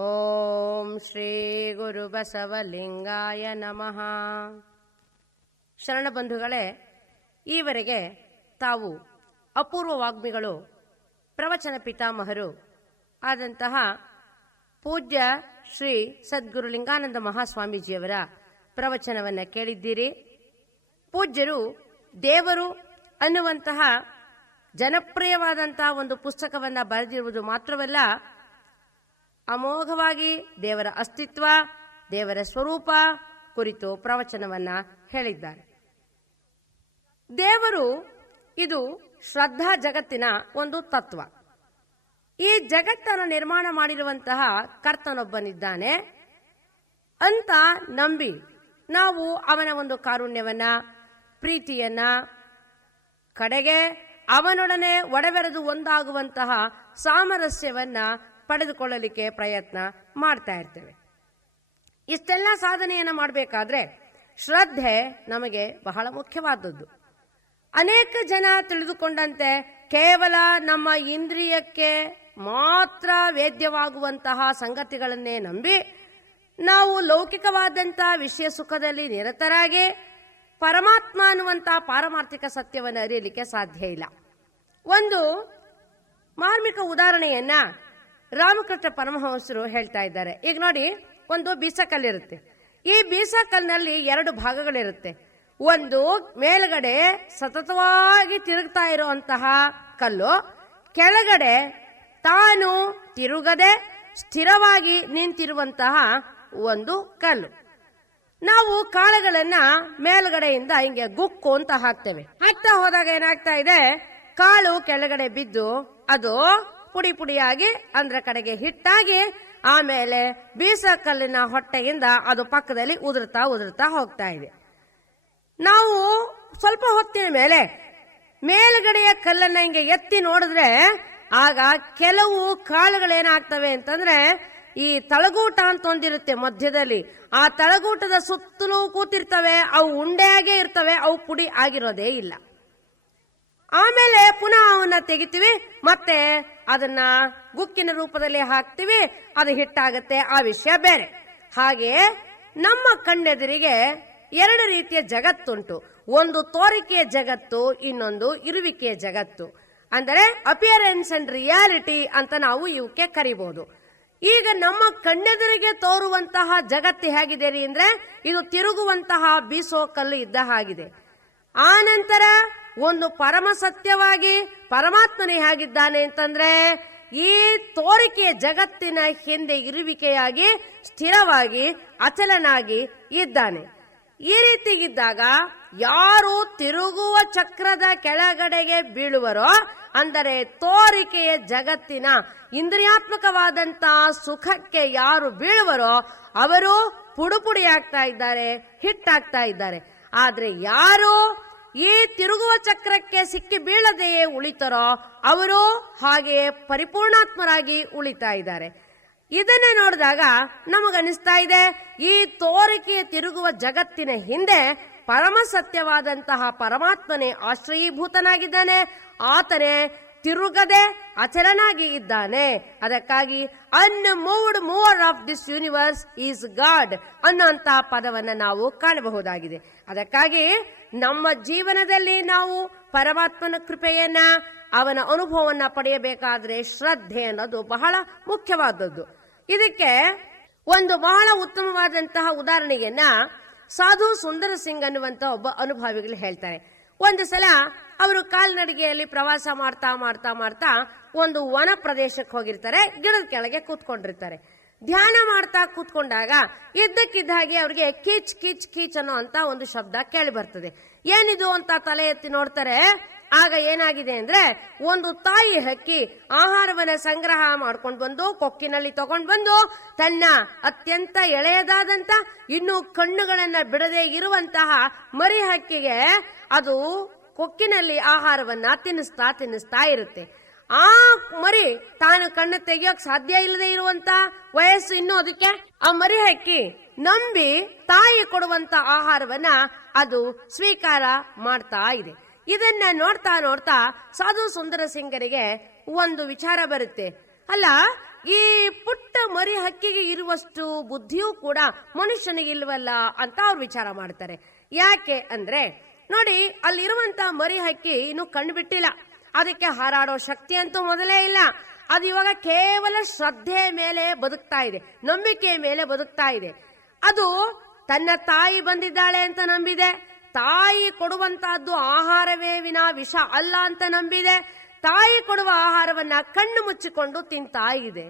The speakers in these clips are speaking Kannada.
ಓಂ ಶ್ರೀ ಗುರು ಬಸವಲಿಂಗಾಯ ನಮಃ. ಶರಣ ಬಂಧುಗಳೇ, ಈವರೆಗೆ ತಾವು ಅಪೂರ್ವ ವಾಗ್ಮಿಗಳು, ಪ್ರವಚನ ಪಿತಾಮಹರು ಆದಂತಹ ಪೂಜ್ಯ ಶ್ರೀ ಸದ್ಗುರು ಲಿಂಗಾನಂದ ಮಹಾಸ್ವಾಮೀಜಿಯವರ ಪ್ರವಚನವನ್ನು ಕೇಳಿದ್ದೀರಿ. ಪೂಜ್ಯರು ದೇವರು ಅನ್ನುವಂತಹ ಜನಪ್ರಿಯವಾದಂತಹ ಒಂದು ಪುಸ್ತಕವನ್ನು ಬರೆದಿರುವುದು ಮಾತ್ರವಲ್ಲ, ಅಮೋಘವಾಗಿ ದೇವರ ಅಸ್ತಿತ್ವ, ದೇವರ ಸ್ವರೂಪ ಕುರಿತು ಪ್ರವಚನವನ್ನ ಹೇಳಿದ್ದಾರೆ. ದೇವರು ಇದು ಶ್ರದ್ಧಾ ಜಗತ್ತಿನ ಒಂದು ತತ್ವ. ಈ ಜಗತ್ತನ್ನು ನಿರ್ಮಾಣ ಮಾಡಿರುವಂತಹ ಕರ್ತನೊಬ್ಬನಿದ್ದಾನೆ ಅಂತ ನಂಬಿ ನಾವು ಅವನ ಒಂದು ಕಾರುಣ್ಯವನ್ನ, ಪ್ರೀತಿಯನ್ನ, ಕಡೆಗೆ ಅವನೊಡನೆ ಒಡಬೆರೆದು ಒಂದಾಗುವಂತಹ ಸಾಮರಸ್ಯವನ್ನ ಪಡೆದುಕೊಳ್ಳಲಿಕ್ಕೆ ಪ್ರಯತ್ನ ಮಾಡ್ತಾ ಇರ್ತೇವೆ. ಇಷ್ಟೆಲ್ಲ ಸಾಧನೆಯನ್ನು ಮಾಡಬೇಕಾದ್ರೆ ಶ್ರದ್ಧೆ ನಮಗೆ ಬಹಳ ಮುಖ್ಯವಾದದ್ದು. ಅನೇಕ ಜನ ತಿಳಿದುಕೊಂಡಂತೆ ಕೇವಲ ನಮ್ಮ ಇಂದ್ರಿಯಕ್ಕೆ ಮಾತ್ರ ವೇದ್ಯವಾಗುವಂತಹ ಸಂಗತಿಗಳನ್ನೇ ನಂಬಿ ನಾವು ಲೌಕಿಕವಾದಂತಹ ವಿಷಯ ಸುಖದಲ್ಲಿ ನಿರತರಾಗಿ ಪರಮಾತ್ಮ ಅನ್ನುವಂತಹ ಪಾರಮಾರ್ಥಿಕ ಸತ್ಯವನ್ನು ಅರಿಯಲಿಕ್ಕೆ ಸಾಧ್ಯ ಇಲ್ಲ. ಒಂದು ಮಾರ್ಮಿಕ ಉದಾಹರಣೆಯನ್ನ ರಾಮಕೃಷ್ಣ ಪರಮಹಂಸರು ಹೇಳ್ತಾ ಇದ್ದಾರೆ. ಈಗ ನೋಡಿ, ಒಂದು ಬೀಸಕಲ್ಲಿರುತ್ತೆ. ಈ ಬೀಸಕಲ್ಲಿನಲ್ಲಿ ಎರಡು ಭಾಗಗಳಿರುತ್ತೆ. ಒಂದು ಮೇಲ್ಗಡೆ ಸತತವಾಗಿ ತಿರುಗ್ತಾ ಇರುವಂತಹ ಕಲ್ಲು, ಕೆಳಗಡೆ ತಾನು ತಿರುಗದೆ ಸ್ಥಿರವಾಗಿ ನಿಂತಿರುವಂತಹ ಒಂದು ಕಲ್ಲು. ನಾವು ಕಾಳುಗಳನ್ನ ಮೇಲ್ಗಡೆಯಿಂದ ಹಿಂಗೆ ಗುಕ್ಕು ಅಂತ ಹಾಕ್ತೇವೆ. ಹಾಕ್ತಾ ಹೋದಾಗ ಏನಾಗ್ತಾ ಇದೆ, ಕಾಳು ಕೆಳಗಡೆ ಬಿದ್ದು ಅದು ಪುಡಿ ಪುಡಿಯಾಗಿ ಅಂದ್ರ ಕಡೆಗೆ ಹಿಟ್ಟಾಗಿ ಆಮೇಲೆ ಬೀಸಕಲ್ಲಿನ ಹೊಟ್ಟೆಯಿಂದ ಅದು ಪಕ್ಕದಲ್ಲಿ ಉದುರ್ತಾ ಹೋಗ್ತಾ ಇದೆ. ನಾವು ಸ್ವಲ್ಪ ಹೊತ್ತಿನ ಮೇಲೆ ಮೇಲ್ಗಡೆಯ ಕಲ್ಲನ್ನ ಹಿಂಗೆ ಎತ್ತಿ ನೋಡಿದ್ರೆ ಆಗ ಕೆಲವು ಕಾಳುಗಳೇನಾಗ್ತವೆ ಅಂತಂದ್ರೆ, ಈ ತಳಗೂಟ ಅಂತ ಒಂದಿರುತ್ತೆ ಮಧ್ಯದಲ್ಲಿ, ಆ ತಳಗೂಟದ ಸುತ್ತಲೂ ಕೂತಿರ್ತವೆ. ಅವು ಉಂಡೆಯಾಗೇ ಇರ್ತವೆ, ಅವು ಪುಡಿ ಆಗಿರೋದೇ ಇಲ್ಲ. ಆಮೇಲೆ ಪುನಃ ಅವನ್ನ ತೆಗಿತೀವಿ, ಮತ್ತೆ ಅದನ್ನ ಗುಕ್ಕಿನ ರೂಪದಲ್ಲಿ ಹಾಕ್ತಿವಿ, ಅದು ಹಿಟ್ಟಾಗತ್ತೆ. ಆ ವಿಷಯ ಬೇರೆ. ಹಾಗೆ ನಮ್ಮ ಕಣ್ಣೆದುರಿಗೆ ಎರಡು ರೀತಿಯ ಜಗತ್ತುಂಟು. ಒಂದು ತೋರಿಕೆಯ ಜಗತ್ತು, ಇನ್ನೊಂದು ಇರುವಿಕೆಯ ಜಗತ್ತು. ಅಂದರೆ ಅಪಿಯರೆನ್ಸ್ ಅಂಡ್ ರಿಯಾಲಿಟಿ ಅಂತ ನಾವು ಇವಕ್ಕೆ ಕರಿಬಹುದು. ಈಗ ನಮ್ಮ ಕಣ್ಣೆದುರಿಗೆ ತೋರುವಂತಹ ಜಗತ್ತು ಹೇಗಿದೆ ರೀ ಅಂದ್ರೆ, ಇದು ತಿರುಗುವಂತಹ ಬೀಸೋ ಕಲ್ಲು ಇದ್ದ ಹಾಗಿದೆ. ಆ ನಂತರ ಒಂದು ಪರಮ ಸತ್ಯವಾಗಿ ಪರಮಾತ್ಮನೇ ಹೇಗಿದ್ದಾನೆ ಅಂತಂದ್ರೆ, ಈ ತೋರಿಕೆಯ ಜಗತ್ತಿನ ಹಿಂದೆ ಇರುವಿಕೆಯಾಗಿ ಸ್ಥಿರವಾಗಿ ಅಚಲನಾಗಿ ಇದ್ದಾನೆ. ಈ ರೀತಿ ಇದ್ದಾಗ ಯಾರು ತಿರುಗುವ ಚಕ್ರದ ಕೆಳಗಡೆಗೆ ಬೀಳುವರೋ, ಅಂದರೆ ತೋರಿಕೆಯ ಜಗತ್ತಿನ ಇಂದ್ರಿಯಾತ್ಮಕವಾದಂತಹ ಸುಖಕ್ಕೆ ಯಾರು ಬೀಳುವರೋ ಅವರು ಪುಡುಪುಡಿ ಆಗ್ತಾ ಇದ್ದಾರೆ, ಹಿಟ್ಟಾಗ್ತಾ ಇದ್ದಾರೆ. ಆದ್ರೆ ಯಾರು ಈ ತಿರುಗುವ ಚಕ್ರಕ್ಕೆ ಸಿಕ್ಕಿ ಬೀಳದೆಯೇ ಉಳಿತಾರೋ ಅವರು ಹಾಗೆಯೇ ಪರಿಪೂರ್ಣಾತ್ಮರಾಗಿ ಉಳಿತಾ ಇದ್ದಾರೆ. ಇದನ್ನ ನೋಡಿದಾಗ ನಮಗನಿಸ್ತಾ ಇದೆ, ಈ ತೋರಿಕೆಯ ತಿರುಗುವ ಜಗತ್ತಿನ ಹಿಂದೆ ಪರಮ ಸತ್ಯವಾದಂತಹ ಪರಮಾತ್ಮನೇ ಆಶ್ರಯೀಭೂತನಾಗಿದ್ದಾನೆ. ಆತನೇ ತಿರುಗದೆ ಅಚಲನಾಗಿ ಇದ್ದಾನೆ. ಅದಕ್ಕಾಗಿ unmoved mover of this universe is god ಅನ್ನುವಂತಹ ಪದವನ್ನು ನಾವು ಕಾಣಬಹುದಾಗಿದೆ. ಅದಕ್ಕಾಗಿ ನಮ್ಮ ಜೀವನದಲ್ಲಿ ನಾವು ಪರಮಾತ್ಮನ ಕೃಪೆಯನ್ನ, ಅವನ ಅನುಭವವನ್ನ ಪಡೆಯಬೇಕಾದ್ರೆ ಶ್ರದ್ಧೆ ಅನ್ನೋದು ಬಹಳ ಮುಖ್ಯವಾದದ್ದು. ಇದಕ್ಕೆ ಒಂದು ಬಹಳ ಉತ್ತಮವಾದಂತಹ ಉದಾಹರಣೆಯನ್ನ ಸಾಧು ಸುಂದರ ಸಿಂಗ್ ಅನ್ನುವಂತ ಒಬ್ಬ ಅನುಭವಿಗಳು ಹೇಳ್ತಾರೆ. ಒಂದು ಸಲ ಅವರು ಕಾಲ್ನಡಿಗೆಯಲ್ಲಿ ಪ್ರವಾಸ ಮಾಡ್ತಾ ಒಂದು ವನ ಪ್ರದೇಶಕ್ಕೆ ಹೋಗಿರ್ತಾರೆ. ಗಿಡದ ಕೆಳಗೆ ಕೂತ್ಕೊಂಡಿರ್ತಾರೆ. ಧ್ಯಾನ ಮಾಡ್ತಾ ಕೂತ್ಕೊಂಡಾಗ ಇದ್ದಕ್ಕಿದ್ದ ಹಾಗೆ ಅವ್ರಿಗೆ ಕೀಚ್ ಕೀಚ್ ಕೀಚ್ ಅನ್ನೋ ಅಂತ ಒಂದು ಶಬ್ದ ಕೇಳಿ ಬರ್ತದೆ. ಏನಿದು ಅಂತ ತಲೆ ಎತ್ತಿ ನೋಡ್ತಾರೆ. ಆಗ ಏನಾಗಿದೆ ಅಂದ್ರೆ, ಒಂದು ತಾಯಿ ಹಕ್ಕಿ ಆಹಾರವನ್ನ ಸಂಗ್ರಹ ಮಾಡ್ಕೊಂಡು ಬಂದು ಕೊಕ್ಕಿನಲ್ಲಿ ತಗೊಂಡು ಬಂದು ತನ್ನ ಅತ್ಯಂತ ಎಳೆಯದಾದಂತ ಇನ್ನು ಕಣ್ಣುಗಳನ್ನ ಬಿಡದೆ ಇರುವಂತಹ ಮರಿ ಹಕ್ಕಿಗೆ ಅದು ಕೊಕ್ಕಿನಲ್ಲಿ ಆಹಾರವನ್ನ ತಿನ್ನಿಸ್ತಾ ಇರುತ್ತೆ. ಆ ಮರಿ ತಾನು ಕಣ್ಣು ತೆಗಿಯೋಕ್ ಸಾಧ್ಯ ಇಲ್ಲದೆ ಇರುವಂತ ವಯಸ್ಸು ಇನ್ನು ಅದಕ್ಕೆ. ಆ ಮರಿ ಹಕ್ಕಿ ನಂಬಿ ತಾಯಿ ಕೊಡುವಂತ ಆಹಾರವನ್ನ ಅದು ಸ್ವೀಕಾರ ಮಾಡ್ತಾ ಇದೆ. ಇದನ್ನ ನೋಡ್ತಾ ಸಾಧು ಸುಂದರ ಸಿಂಗರಿಗೆ ಒಂದು ವಿಚಾರ ಬರುತ್ತೆ. ಅಲ್ಲ, ಈ ಪುಟ್ಟ ಮರಿ ಹಕ್ಕಿಗೆ ಇರುವಷ್ಟು ಬುದ್ಧಿಯೂ ಕೂಡ ಮನುಷ್ಯನಿಗೆ ಇಲ್ವಲ್ಲ ಅಂತ ಅವ್ರು ವಿಚಾರ ಮಾಡ್ತಾರೆ. ಯಾಕೆ ಅಂದ್ರೆ ನೋಡಿ, ಅಲ್ಲಿರುವಂತ ಮರಿ ಹಕ್ಕಿ ಇನ್ನು ಕಣ್ಣು ಬಿಟ್ಟಿಲ್ಲ, ಅದಕ್ಕೆ ಹಾರಾಡೋ ಶಕ್ತಿ ಅಂತೂ ಮೊದಲೇ ಇಲ್ಲ. ಅದು ಇವಾಗ ಕೇವಲ ಶ್ರದ್ಧೆ ಮೇಲೆ ಬದುಕ್ತಾ ಇದೆ, ನಂಬಿಕೆ ಮೇಲೆ ಬದುಕ್ತಾ ಇದೆ. ಅದು ತನ್ನ ತಾಯಿ ಬಂದಿದ್ದಾಳೆ ಅಂತ ನಂಬಿದೆ, ತಾಯಿ ಕೊಡುವಂತಹದ್ದು ಆಹಾರವೇ ವಿನಾ ವಿಷ ಅಲ್ಲ ಅಂತ ನಂಬಿದೆ, ತಾಯಿ ಕೊಡುವ ಆಹಾರವನ್ನ ಕಣ್ಣು ಮುಚ್ಚಿಕೊಂಡು ತಿಂತಾ ಇದೆ.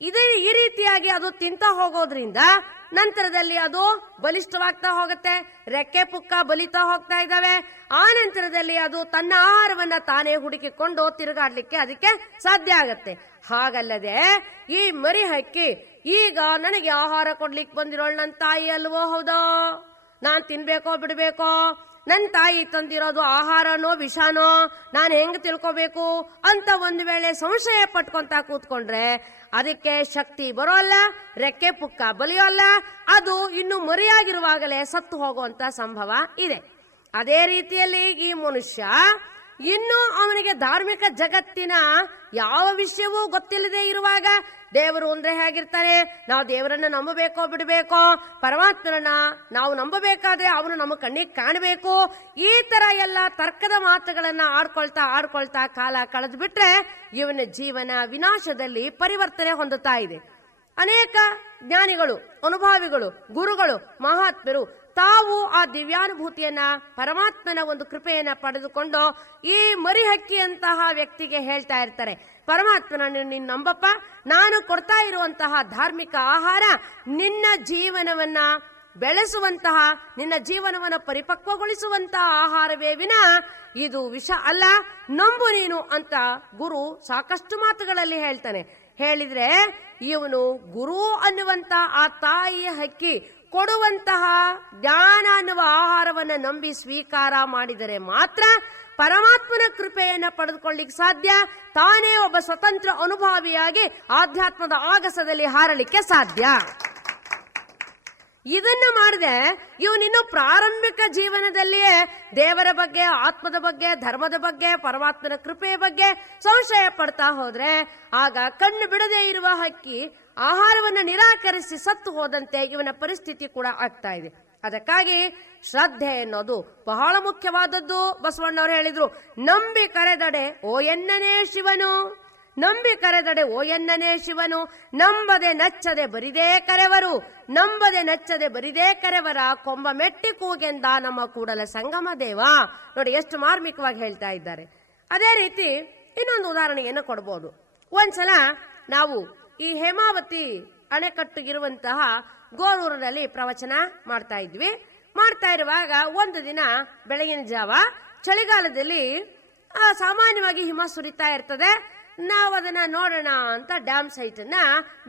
ಈ ರೀತಿಯಾಗಿ ಅದು ತಿಂತ ಹೋಗೋದ್ರಿಂದ ನಂತರದಲ್ಲಿ ಅದು ಬಲಿಷ್ಠವಾಗ್ತಾ ಹೋಗುತ್ತೆ, ರೆಕ್ಕೆ ಪುಕ್ಕ ಬಲಿತಾ ಹೋಗ್ತಾ ಇದ್ದಾವೆ. ಆ ನಂತರದಲ್ಲಿ ಅದು ತನ್ನ ಆಹಾರವನ್ನ ತಾನೇ ಹುಡುಕಿಕೊಂಡು ತಿರುಗಾಡ್ಲಿಕ್ಕೆ ಅದಕ್ಕೆ ಸಾಧ್ಯ ಆಗತ್ತೆ. ಹಾಗಲ್ಲದೆ ಈ ಮರಿ ಹಕ್ಕಿ ಈಗ ನನಗೆ ಆಹಾರ ಕೊಡ್ಲಿಕ್ಕೆ ಬಂದಿರೋಳು ನನ್ನ ತಾಯಿ ಅಲ್ವೋ, ಹೌದಾ, ನಾನ್ ತಿನ್ಬೇಕೋ ಬಿಡ್ಬೇಕೋ, ನನ್ನ ತಾಯಿ ತಂದಿರೋದು ಆಹಾರನೋ ವಿಷಾನೋ, ನಾನು ಹೆಂಗ್ ತಿಳ್ಕೋಬೇಕು ಅಂತ ಒಂದು ವೇಳೆ ಸಂಶಯ ಪಟ್ಕೊಂತ ಕೂತ್ಕೊಂಡ್ರೆ ಅದಕ್ಕೆ ಶಕ್ತಿ ಬರೋಲ್ಲ, ರೆಕ್ಕೆ ಪುಕ್ಕ ಬಲಿಯೋಲ್ಲ, ಅದು ಇನ್ನು ಮರಿಯಾಗಿರುವಾಗಲೇ ಸತ್ತು ಹೋಗುವಂತ ಸಂಭವ ಇದೆ. ಅದೇ ರೀತಿಯಲ್ಲಿ ಈ ಮನುಷ್ಯ ಇನ್ನು ಅವನಿಗೆ ಧಾರ್ಮಿಕ ಜಗತ್ತಿನ ಯಾವ ವಿಷಯವೂ ಗೊತ್ತಿಲ್ಲದೆ ಇರುವಾಗ ದೇವರು ಅಂದ್ರೆ ಹೇಗಿರ್ತಾನೆ, ನಾವು ದೇವರನ್ನ ನಂಬಬೇಕೋ ಬಿಡಬೇಕೋ, ಪರಮಾತ್ಮರನ್ನ ನಾವು ನಂಬಬೇಕಾದ್ರೆ ಅವನು ನಮ್ಮ ಕಣ್ಣಿಗೆ ಕಾಣಬೇಕು, ಈ ತರ ಎಲ್ಲ ತರ್ಕದ ಮಾತುಗಳನ್ನ ಆಡ್ಕೊಳ್ತಾ ಕಾಲ ಕಳೆದು ಬಿಟ್ರೆ ಇವನ ಜೀವನ ವಿನಾಶದಲ್ಲಿ ಪರಿವರ್ತನೆ ಹೊಂದುತ್ತಾ ಇದೆ. ಅನೇಕ ಜ್ಞಾನಿಗಳು, ಅನುಭಾವಿಗಳು, ಗುರುಗಳು, ಮಹಾತ್ಮರು ತಾವು ಆ ದಿವ್ಯಾನುಭೂತಿಯನ್ನ, ಪರಮಾತ್ಮನ ಒಂದು ಕೃಪೆಯನ್ನ ಪಡೆದುಕೊಂಡು ಈ ಮರಿಹಕ್ಕಿಯಂತಹ ವ್ಯಕ್ತಿಗೆ ಹೇಳ್ತಾ ಇರ್ತಾರೆ, ಪರಮಾತ್ಮನ ನಿನ್ನ ನಂಬಪ್ಪ, ನಾನು ಕೊಡ್ತಾ ಇರುವಂತಹ ಧಾರ್ಮಿಕ ಆಹಾರ ನಿನ್ನ ಜೀವನವನ್ನ ಬೆಳೆಸುವಂತಹ, ನಿನ್ನ ಜೀವನವನ್ನು ಪರಿಪಕ್ವಗೊಳಿಸುವಂತಹ ಆಹಾರವೇ ವಿನ ಇದು ವಿಷ ಅಲ್ಲ, ನಂಬು ನೀನು ಅಂತ ಗುರು ಸಾಕಷ್ಟು ಮಾತುಗಳಲ್ಲಿ ಹೇಳ್ತಾನೆ. ಹೇಳಿದ್ರೆ ಇವನು ಗುರು ಅನ್ನುವಂತ ಆ ತಾಯಿಯ ಹಕ್ಕಿ ಕೊಡುವಂತಹ ಜ್ಞಾನ ಅನ್ನುವ ಆಹಾರವನ್ನ ನಂಬಿ ಸ್ವೀಕಾರ ಮಾಡಿದರೆ ಮಾತ್ರ ಪರಮಾತ್ಮನ ಕೃಪೆಯನ್ನ ಪಡೆದುಕೊಳ್ಳಿಕ್ಕೆ ಸಾಧ್ಯ, ತಾನೇ ಒಬ್ಬ ಸ್ವತಂತ್ರ ಅನುಭಾವಿಯಾಗಿ ಆಧ್ಯಾತ್ಮದ ಆಗಸದಲ್ಲಿ ಹಾರಲಿಕ್ಕೆ ಸಾಧ್ಯ. ಇದನ್ನ ಮಾಡದೆ ಇವನಿನ್ನು ಪ್ರಾರಂಭಿಕ ಜೀವನದಲ್ಲಿಯೇ ದೇವರ ಬಗ್ಗೆ, ಆತ್ಮದ ಬಗ್ಗೆ, ಧರ್ಮದ ಬಗ್ಗೆ, ಪರಮಾತ್ಮನ ಕೃಪೆಯ ಬಗ್ಗೆ ಸಂಶಯ ಪಡ್ತಾ ಹೋದ್ರೆ ಆಗ ಕಣ್ಣು ಬಿಡದೆ ಇರುವ ಹಕ್ಕಿ ಆಹಾರವನ್ನು ನಿರಾಕರಿಸಿ ಸತ್ತು ಹೋದಂತೆ ಇವನ ಪರಿಸ್ಥಿತಿ ಕೂಡ ಆಗ್ತಾ ಇದೆ. ಅದಕ್ಕಾಗಿ ಶ್ರದ್ಧೆ ಅನ್ನೋದು ಬಹಳ ಮುಖ್ಯವಾದದ್ದು. ಬಸವಣ್ಣವರು ಹೇಳಿದ್ರು, ನಂಬಿ ಕರೆದಡೆ ಓ ಎನ್ನನೇ ಶಿವನು, ನಂಬಿ ಕರೆದಡೆ ಓ ಎನ್ನನೇ ಶಿವನು, ನಂಬದೆ ನಚ್ಚದೆ ಬರಿದೇ ಕರೆವರು, ನಂಬದೆ ನಚ್ಚದೆ ಬರಿದೇ ಕರೆವರ ಕೊಂಬ ಮೆಟ್ಟಿ ಕೂಗೆಂದ ನಮ್ಮ ಕೂಡಲ ಸಂಗಮ ದೇವ. ನೋಡಿ ಎಷ್ಟು ಮಾರ್ಮಿಕವಾಗಿ ಹೇಳ್ತಾ ಇದ್ದಾರೆ. ಅದೇ ರೀತಿ ಇನ್ನೊಂದು ಉದಾಹರಣೆಯನ್ನು ಕೊಡಬಹುದು. ಒಂದ್ಸಲ ನಾವು ಈ ಹೇಮಾವತಿ ಅಣೆಕಟ್ಟಿಗಿರುವಂತಹ ಗೋರೂರಿನಲ್ಲಿ ಪ್ರವಚನ ಮಾಡ್ತಾ ಇದ್ವಿ. ಮಾಡ್ತಾ ಇರುವಾಗ ಒಂದು ದಿನ ಬೆಳಗಿನ ಜಾವ ಚಳಿಗಾಲದಲ್ಲಿ ಸಾಮಾನ್ಯವಾಗಿ ಹಿಮ ಸುರಿತಾ ಇರ್ತದೆ. ನಾವು ಅದನ್ನ ನೋಡೋಣ ಅಂತ ಡ್ಯಾಮ್ ಸೈಟ್ ಅನ್ನ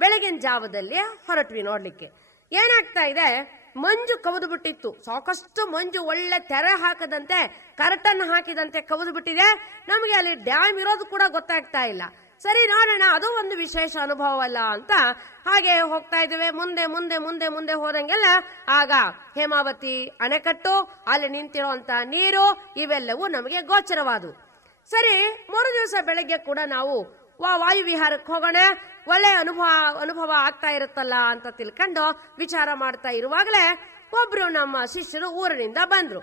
ಬೆಳಗಿನ ಜಾವದಲ್ಲಿ ಹೊರಟ್ವಿ ನೋಡ್ಲಿಕ್ಕೆ. ಏನಾಗ್ತಾ ಇದೆ, ಮಂಜು ಕವಿದು ಬಿಟ್ಟಿತ್ತು, ಸಾಕಷ್ಟು ಮಂಜು, ಒಳ್ಳೆ ತೆರೆ ಹಾಕದಂತೆ, ಕರ್ಟನ್ ಹಾಕಿದಂತೆ ಕವಿದು ಬಿಟ್ಟಿದೆ. ನಮಗೆ ಅಲ್ಲಿ ಡ್ಯಾಮ್ ಇರೋದು ಕೂಡ ಗೊತ್ತಾಗ್ತಾ ಇಲ್ಲ. ಸರಿ ನೋಡೋಣ, ಅದು ಒಂದು ವಿಶೇಷ ಅನುಭವ ಅಲ್ಲ ಅಂತ ಹಾಗೆ ಹೋಗ್ತಾ ಇದ್ದೇವೆ. ಮುಂದೆ ಮುಂದೆ ಮುಂದೆ ಮುಂದೆ ಹೋದಂಗೆಲ್ಲ ಆಗ ಹೇಮಾವತಿ ಅಣೆಕಟ್ಟು, ಅಲ್ಲಿ ನಿಂತಿರುವಂತ ನೀರು, ಇವೆಲ್ಲವೂ ನಮಗೆ ಗೋಚರವಾದವು. ಸರಿ, ಮೂರು ದಿವಸ ಬೆಳಗ್ಗೆ ಕೂಡ ನಾವು ವಾಯು ವಿಹಾರಕ್ಕೆ ಹೋಗೋಣ, ಒಳ್ಳೆ ಅನುಭವ ಆಗ್ತಾ ಇರುತ್ತಲ್ಲ ಅಂತ ತಿಳ್ಕೊಂಡು ವಿಚಾರ ಮಾಡ್ತಾ ಇರುವಾಗಲೇ ಒಬ್ರು ನಮ್ಮ ಶಿಷ್ಯರು ಊರಿನಿಂದ ಬಂದ್ರು.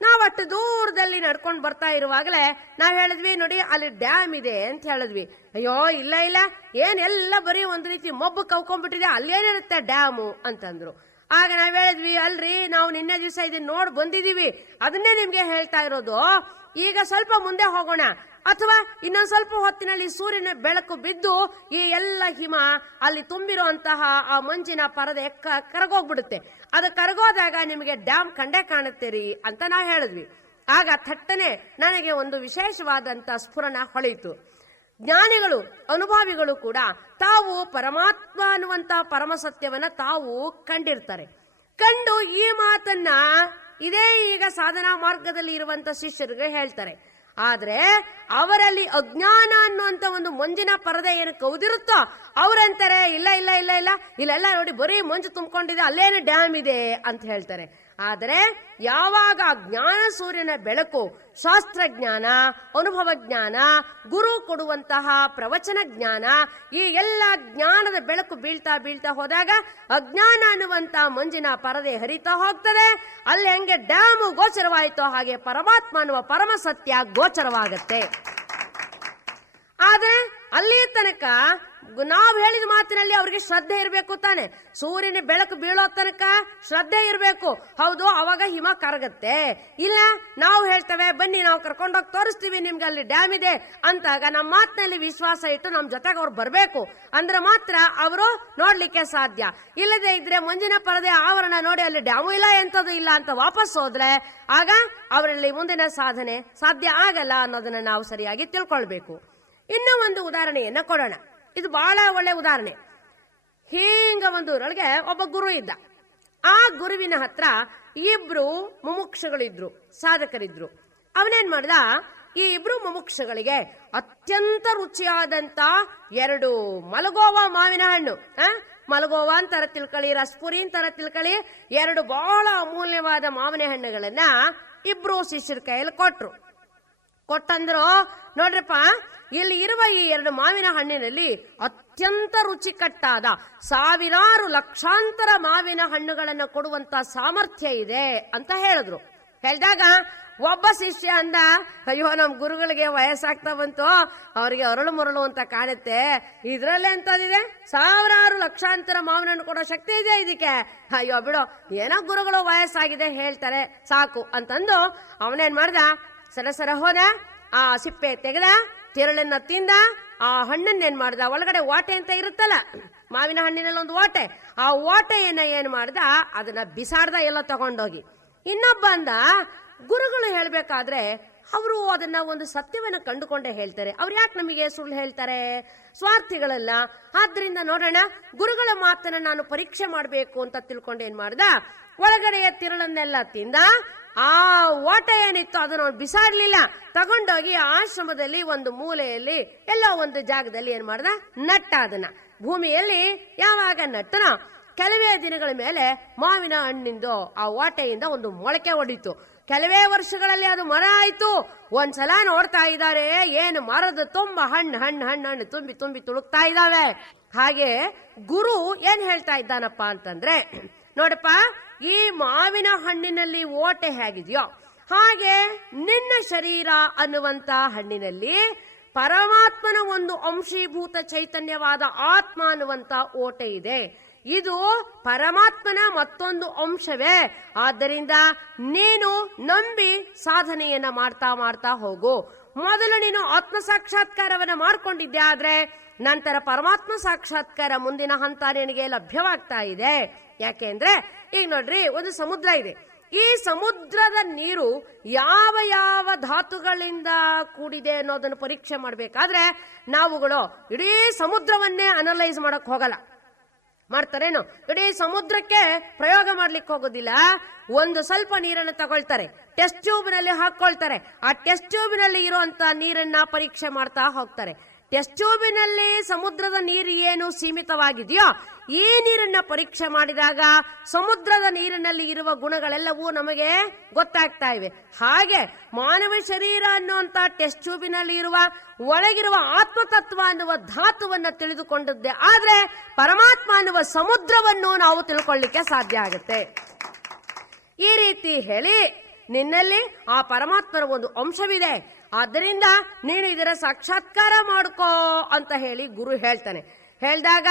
ನಾವಷ್ಟು ದೂರದಲ್ಲಿ ನಡ್ಕೊಂಡು ಬರ್ತಾ ಇರುವಾಗಲೇ ನಾವ್ ಹೇಳಿದ್ವಿ, ನೋಡಿ ಅಲ್ಲಿ ಡ್ಯಾಮ್ ಇದೆ ಅಂತ ಹೇಳಿದ್ವಿ. ಅಯ್ಯೋ ಇಲ್ಲ ಇಲ್ಲ, ಏನೆಲ್ಲ ಬರೀ ಒಂದು ರೀತಿ ಮಬ್ಬು ಕವ್ಕೊಂಡ್ಬಿಟ್ಟಿದೆ, ಅಲ್ಲೇನಿರುತ್ತೆ ಡ್ಯಾಮು ಅಂತಂದ್ರು. ಆಗ ನಾವ್ ಹೇಳಿದ್ವಿ, ಅಲ್ರಿ ನಾವು ನಿನ್ನೆ ದಿವಸ ಇದನ್ನ ನೋಡ್ ಬಂದಿದೀವಿ, ಅದನ್ನೇ ನಿಮ್ಗೆ ಹೇಳ್ತಾ ಇರೋದು. ಈಗ ಸ್ವಲ್ಪ ಮುಂದೆ ಹೋಗೋಣ, ಅಥವಾ ಇನ್ನೊಂದು ಸ್ವಲ್ಪ ಹೊತ್ತಿನಲ್ಲಿ ಸೂರ್ಯನ ಬೆಳಕು ಬಿದ್ದು ಈ ಎಲ್ಲ ಹಿಮ ಅಲ್ಲಿ ತುಂಬಿರುವಂತಹ ಆ ಮಂಜಿನ ಪರದೆ ಕರಗೋಗ್ಬಿಡುತ್ತೆ. ಅದು ಕರಗೋದಾಗ ನಿಮಗೆ ಡ್ಯಾಮ್ ಕಂಡೇ ಕಾಣುತ್ತೀರಿ ಅಂತ ನಾವು ಹೇಳಿದ್ವಿ. ಆಗ ಥಟ್ಟನೆ ನನಗೆ ಒಂದು ವಿಶೇಷವಾದಂತ ಸ್ಫುರಣ ಹೊಳೆಯಿತು. ಜ್ಞಾನಿಗಳು, ಅನುಭಾವಿಗಳು ಕೂಡ ತಾವು ಪರಮಾತ್ಮ ಅನ್ನುವಂತ ಪರಮ ಸತ್ಯವನ್ನ ತಾವು ಕಂಡಿರ್ತಾರೆ. ಕಂಡು ಈ ಮಾತನ್ನ ಇದೇ ಈಗ ಸಾಧನಾ ಮಾರ್ಗದಲ್ಲಿ ಇರುವಂತ ಶಿಷ್ಯರಿಗೆ ಹೇಳ್ತಾರೆ. ಆದ್ರೆ ಅವರಲ್ಲಿ ಅಜ್ಞಾನ ಅನ್ನುವಂತ ಒಂದು ಮಂಜಿನ ಪರದೆ ಏನು ಕೌದಿರುತ್ತೋ ಅವರಂತಾರೆ, ಇಲ್ಲ ಇಲ್ಲ ಇಲ್ಲ ಇಲ್ಲ, ಇಲ್ಲೆಲ್ಲ ನೋಡಿ ಬರೀ ಮಂಜು ತುಂಬಿಕೊಂಡಿದೆ, ಅಲ್ಲೇನು ಡ್ಯಾಮ್ ಇದೆ ಅಂತ ಹೇಳ್ತಾರೆ. ಆದರೆ ಯಾವಾಗ ಜ್ಞಾನ ಸೂರ್ಯನ ಬೆಳಕು, ಶಾಸ್ತ್ರಜ್ಞಾನ, ಅನುಭವ ಜ್ಞಾನ, ಗುರು ಕೊಡುವಂತಹ ಪ್ರವಚನ ಜ್ಞಾನ, ಈ ಎಲ್ಲ ಜ್ಞಾನದ ಬೆಳಕು ಬೀಳ್ತಾ ಬೀಳ್ತಾ ಹೋದಾಗ ಅಜ್ಞಾನ ಅನ್ನುವಂತ ಮಂಜಿನ ಪರದೆ ಹರಿತಾ ಹೋಗ್ತದೆ. ಅಲ್ಲಿ ಹೆಂಗೆ ಡ್ಯಾಮು ಗೋಚರವಾಯಿತೋ ಹಾಗೆ ಪರಮಾತ್ಮ ಅನ್ನುವ ಪರಮ ಸತ್ಯ ಗೋಚರವಾಗತ್ತೆ. ಆದ್ರೆ ಅಲ್ಲಿ ತನಕ ನಾವು ಹೇಳಿದ ಮಾತಿನಲ್ಲಿ ಅವ್ರಿಗೆ ಶ್ರದ್ಧೆ ಇರಬೇಕು ತಾನೆ. ಸೂರ್ಯನ ಬೆಳಕು ಬೀಳೋ ತನಕ ಶ್ರದ್ಧೆ ಇರಬೇಕು. ಹೌದು, ಅವಾಗ ಹಿಮ ಕರಗತ್ತೆ. ಇಲ್ಲ, ನಾವು ಹೇಳ್ತೇವೆ ಬನ್ನಿ ನಾವು ಕರ್ಕೊಂಡೋಗಿ ತೋರಿಸ್ತೀವಿ ನಿಮ್ಗೆ ಅಲ್ಲಿ ಡ್ಯಾಮ್ ಇದೆ ಅಂತಾಗ ನಮ್ಮ ಮಾತಿನಲ್ಲಿ ವಿಶ್ವಾಸ ಇಟ್ಟು ನಮ್ಮ ಜೊತೆಗೆ ಅವ್ರು ಬರಬೇಕು. ಅಂದ್ರೆ ಮಾತ್ರ ಅವರು ನೋಡ್ಲಿಕ್ಕೆ ಸಾಧ್ಯ. ಇಲ್ಲದೆ ಇದ್ರೆ ಮಂಜಿನ ಪರದೆ ಆವರಣ ನೋಡಿ ಅಲ್ಲಿ ಡ್ಯಾಮು ಇಲ್ಲ ಎಂತದ್ದು ಇಲ್ಲ ಅಂತ ವಾಪಸ್ ಹೋದ್ರೆ ಆಗ ಅವರಲ್ಲಿ ಮುಂದಿನ ಸಾಧನೆ ಸಾಧ್ಯ ಆಗಲ್ಲ ಅನ್ನೋದನ್ನ ನಾವು ಸರಿಯಾಗಿ ತಿಳ್ಕೊಳ್ಬೇಕು. ಇನ್ನೂ ಒಂದು ಉದಾಹರಣೆಯನ್ನ ಕೊಡೋಣ. ಇದು ಬಹಳ ಒಳ್ಳೆ ಉದಾಹರಣೆ. ಹೀಂಗ ಒಂದು ಊರೊಳಗೆ ಒಬ್ಬ ಗುರು ಇದ್ದ. ಆ ಗುರುವಿನ ಹತ್ರ ಇಬ್ರು ಮುಮುಕ್ಷಗಳಿದ್ರು, ಸಾಧಕರಿದ್ರು. ಅವನೇನ್ ಮಾಡ್ದ, ಈ ಇಬ್ರು ಮುಮುಕ್ಷಗಳಿಗೆ ಅತ್ಯಂತ ರುಚಿಯಾದಂತ 2 ಮಲಗೋವ ಮಾವಿನ ಹಣ್ಣು, ಮಲಗೋವ ಅಂತಾರ ತಿಳ್ಕೊಳ್ಳಿ, ರಸ್ಪುರಿ ಅಂತಾರ ತಿಳ್ಕೊಳ್ಳಿ, 2 ಬಹಳ ಅಮೂಲ್ಯವಾದ ಮಾವಿನ ಹಣ್ಣುಗಳನ್ನ ಇಬ್ರು ಶಿಷ್ಯರ ಕೈಯಲ್ಲಿ ಕೊಟ್ಟಂದ್ರು, ನೋಡ್ರಪ್ಪ ಇಲ್ಲಿ ಇರುವ ಈ 2 ಮಾವಿನ ಹಣ್ಣಿನಲ್ಲಿ ಅತ್ಯಂತ ರುಚಿಕಟ್ಟಾದ ಸಾವಿರಾರು ಲಕ್ಷಾಂತರ ಮಾವಿನ ಹಣ್ಣುಗಳನ್ನು ಕೊಡುವಂತ ಸಾಮರ್ಥ್ಯ ಇದೆ ಅಂತ ಹೇಳಿದ್ರು. ಹೇಳಿದಾಗ ಒಬ್ಬ ಶಿಷ್ಯ ಅಂದ, ಅಯ್ಯೋ ನಮ್ ಗುರುಗಳಿಗೆ ವಯಸ್ಸಾಗ್ತಾ ಬಂತು, ಅವರಿಗೆ ಅರಳು ಮರಳು ಅಂತ ಕಾಣುತ್ತೆ, ಇದ್ರಲ್ಲೇ ಅಂತದಿದೆ, ಸಾವಿರಾರು ಲಕ್ಷಾಂತರ ಮಾವಿನ ಹಣ್ಣು ಕೊಡೋ ಶಕ್ತಿ ಇದೆ ಇದಕ್ಕೆ, ಅಯ್ಯೋ ಬಿಡೋ, ಏನೋ ಗುರುಗಳು ವಯಸ್ಸಾಗಿದೆ ಹೇಳ್ತಾರೆ ಸಾಕು ಅಂತಂದು ಅವನೇನ್ ಮಾಡ್ದ, ಸರಸರ ಹೋದ, ಆ ಸಿಪ್ಪೆ ತೆಗೆದ, ತಿರುಳನ್ನ ತಿಂದ, ಆ ಹಣ್ಣನ್ನೇನ್ ಮಾಡ್ದ, ಒಳಗಡೆ ಓಟೆ ಅಂತ ಇರುತ್ತಲ್ಲ ಮಾವಿನ ಹಣ್ಣಿನಲ್ಲಿ ಒಂದು ಓಟೆ, ಆ ಓಟೆಯನ್ನ ಏನ್ ಮಾಡ್ದ, ಅದನ್ನ ಬಿಸಾಡ್ದ ಎಲ್ಲ ತಗೊಂಡೋಗಿ. ಇನ್ನೊಬ್ಬ ಅಂದ, ಗುರುಗಳು ಹೇಳ್ಬೇಕಾದ್ರೆ ಅವರು ಅದನ್ನ ಒಂದು ಸತ್ಯವನ್ನ ಕಂಡುಕೊಂಡೇ ಹೇಳ್ತಾರೆ, ಅವ್ರು ಯಾಕೆ ನಮಗೆ ಸುಳ್ಳು ಹೇಳ್ತಾರೆ, ಸ್ವಾರ್ಥಿಗಳಲ್ಲ. ಆದ್ರಿಂದ ನೋಡೋಣ, ಗುರುಗಳ ಮಾತನ್ನ ನಾನು ಪರೀಕ್ಷೆ ಮಾಡಬೇಕು ಅಂತ ತಿಳ್ಕೊಂಡು ಏನ್ ಮಾಡ್ದ, ಒಳಗಡೆಯ ತಿರುಳನ್ನೆಲ್ಲ ತಿಂದ, ಆ ಓಟ ಏನಿತ್ತು ಅದನ್ನ ಬಿಸಾಡ್ಲಿಲ್ಲ, ತಗೊಂಡೋಗಿ ಆಶ್ರಮದಲ್ಲಿ ಒಂದು ಮೂಲೆಯಲ್ಲಿ ಎಲ್ಲೋ ಒಂದು ಜಾಗದಲ್ಲಿ ಏನ್ ಮಾಡ್ದ, ನಟ್ಟ. ಅದನ್ನ ಭೂಮಿಯಲ್ಲಿ ಯಾವಾಗ ನಟ್ಟನ ಕೆಲವೇ ದಿನಗಳ ಮೇಲೆ ಮಾವಿನ ಹಣ್ಣಿಂದು ಆ ಓಟೆಯಿಂದ ಒಂದು ಮೊಳಕೆ ಹೊಡಿತು. ಕೆಲವೇ ವರ್ಷಗಳಲ್ಲಿ ಅದು ಮರ ಆಯ್ತು. ಒಂದ್ಸಲ ನೋಡ್ತಾ ಇದ್ದಾರೆ, ಏನು ಮರದ ತುಂಬ ಹಣ್ಣು ಹಣ್ಣು ಹಣ್ಣು ಹಣ್ಣು ತುಂಬಿ ತುಂಬಿ ತುಳುಕ್ತಾ ಇದ್ದಾವೆ. ಹಾಗೆ ಗುರು ಏನ್ ಹೇಳ್ತಾ ಇದ್ದಾನಪ್ಪ ಅಂತಂದ್ರೆ, ನೋಡಪ್ಪ, ಈ ಮಾವಿನ ಹಣ್ಣಿನಲ್ಲಿ ಓಟೆ ಹೇಗಿದೆಯೋ ಹಾಗೆ ನಿನ್ನ ಶರೀರ ಅನ್ನುವಂತ ಹಣ್ಣಿನಲ್ಲಿ ಪರಮಾತ್ಮನ ಒಂದು ಅಂಶೀಭೂತ ಚೈತನ್ಯವಾದ ಆತ್ಮ ಅನ್ನುವಂತ ಓಟೆ ಇದೆ. ಇದು ಪರಮಾತ್ಮನ ಮತ್ತೊಂದು ಅಂಶವೇ. ಆದ್ದರಿಂದ ನೀನು ನಂಬಿ ಸಾಧನೆಯನ್ನ ಮಾಡ್ತಾ ಮಾಡ್ತಾ ಹೋಗು. ಮೊದಲು ನೀನು ಆತ್ಮ ಸಾಕ್ಷಾತ್ಕಾರವನ್ನ ಮಾಡ್ಕೊಂಡಿದ್ದೆ, ಆದ್ರೆ ನಂತರ ಪರಮಾತ್ಮ ಸಾಕ್ಷಾತ್ಕಾರ ಮುಂದಿನ ಹಂತ ನಿನಗೆ ಲಭ್ಯವಾಗ್ತಾ ಇದೆ. ಯಾಕೆಂದ್ರೆ ಈಗ ನೋಡ್ರಿ, ಒಂದು ಸಮುದ್ರ ಇದೆ. ಈ ಸಮುದ್ರದ ನೀರು ಯಾವ ಯಾವ ಧಾತುಗಳಿಂದ ಕೂಡಿದೆ ಅನ್ನೋದನ್ನು ಪರೀಕ್ಷೆ ಮಾಡಬೇಕಾದ್ರೆ ನಾವುಗಳು ಇಡೀ ಸಮುದ್ರವನ್ನೇ ಅನಲೈಸ್ ಮಾಡಕ್ ಹೋಗಲ್ಲ. ಮಾಡ್ತಾರೇನು? ಇಡೀ ಸಮುದ್ರಕ್ಕೆ ಪ್ರಯೋಗ ಮಾಡ್ಲಿಕ್ಕೆ ಹೋಗೋದಿಲ್ಲ. ಒಂದು ಸ್ವಲ್ಪ ನೀರನ್ನು ತಗೊಳ್ತಾರೆ, ಟೆಸ್ಟ್ ಟ್ಯೂಬ್ ನಲ್ಲಿ ಹಾಕೊಳ್ತಾರೆ. ಆ ಟೆಸ್ಟ್ ಟ್ಯೂಬ್ ನಲ್ಲಿ ಇರುವಂತ ನೀರನ್ನ ಪರೀಕ್ಷೆ ಮಾಡ್ತಾ ಹೋಗ್ತಾರೆ. ಟೆಸ್ಟ್ ಟ್ಯೂಬಿನಲ್ಲಿ ಸಮುದ್ರದ ನೀರು ಏನು ಸೀಮಿತವಾಗಿದೆಯೋ ಈ ನೀರನ್ನ ಪರೀಕ್ಷೆ ಮಾಡಿದಾಗ ಸಮುದ್ರದ ನೀರಿನಲ್ಲಿ ಇರುವ ಗುಣಗಳೆಲ್ಲವೂ ನಮಗೆ ಗೊತ್ತಾಗ್ತಾ ಇವೆ. ಹಾಗೆ ಮಾನವ ಶರೀರ ಅನ್ನುವಂತ ಟೆಸ್ಟ್ ಟ್ಯೂಬಿನಲ್ಲಿ ಇರುವ ಒಳಗಿರುವ ಆತ್ಮತತ್ವ ಅನ್ನುವ ಧಾತುವನ್ನ ತಿಳಿದುಕೊಂಡದ್ದೇ ಆದ್ರೆ ಪರಮಾತ್ಮ ಅನ್ನುವ ಸಮುದ್ರವನ್ನು ನಾವು ತಿಳ್ಕೊಳ್ಳಿಕ್ಕೆ ಸಾಧ್ಯ ಆಗುತ್ತೆ. ಈ ರೀತಿ ಹೇಳಿ ನಿನ್ನಲ್ಲಿ ಆ ಪರಮಾತ್ಮನ ಒಂದು ಅಂಶವಿದೆ, ಆದ್ದರಿಂದ ನೀನು ಇದರ ಸಾಕ್ಷಾತ್ಕಾರ ಮಾಡ್ಕೋ ಅಂತ ಹೇಳಿ ಗುರು ಹೇಳ್ತಾನೆ. ಹೇಳಿದಾಗ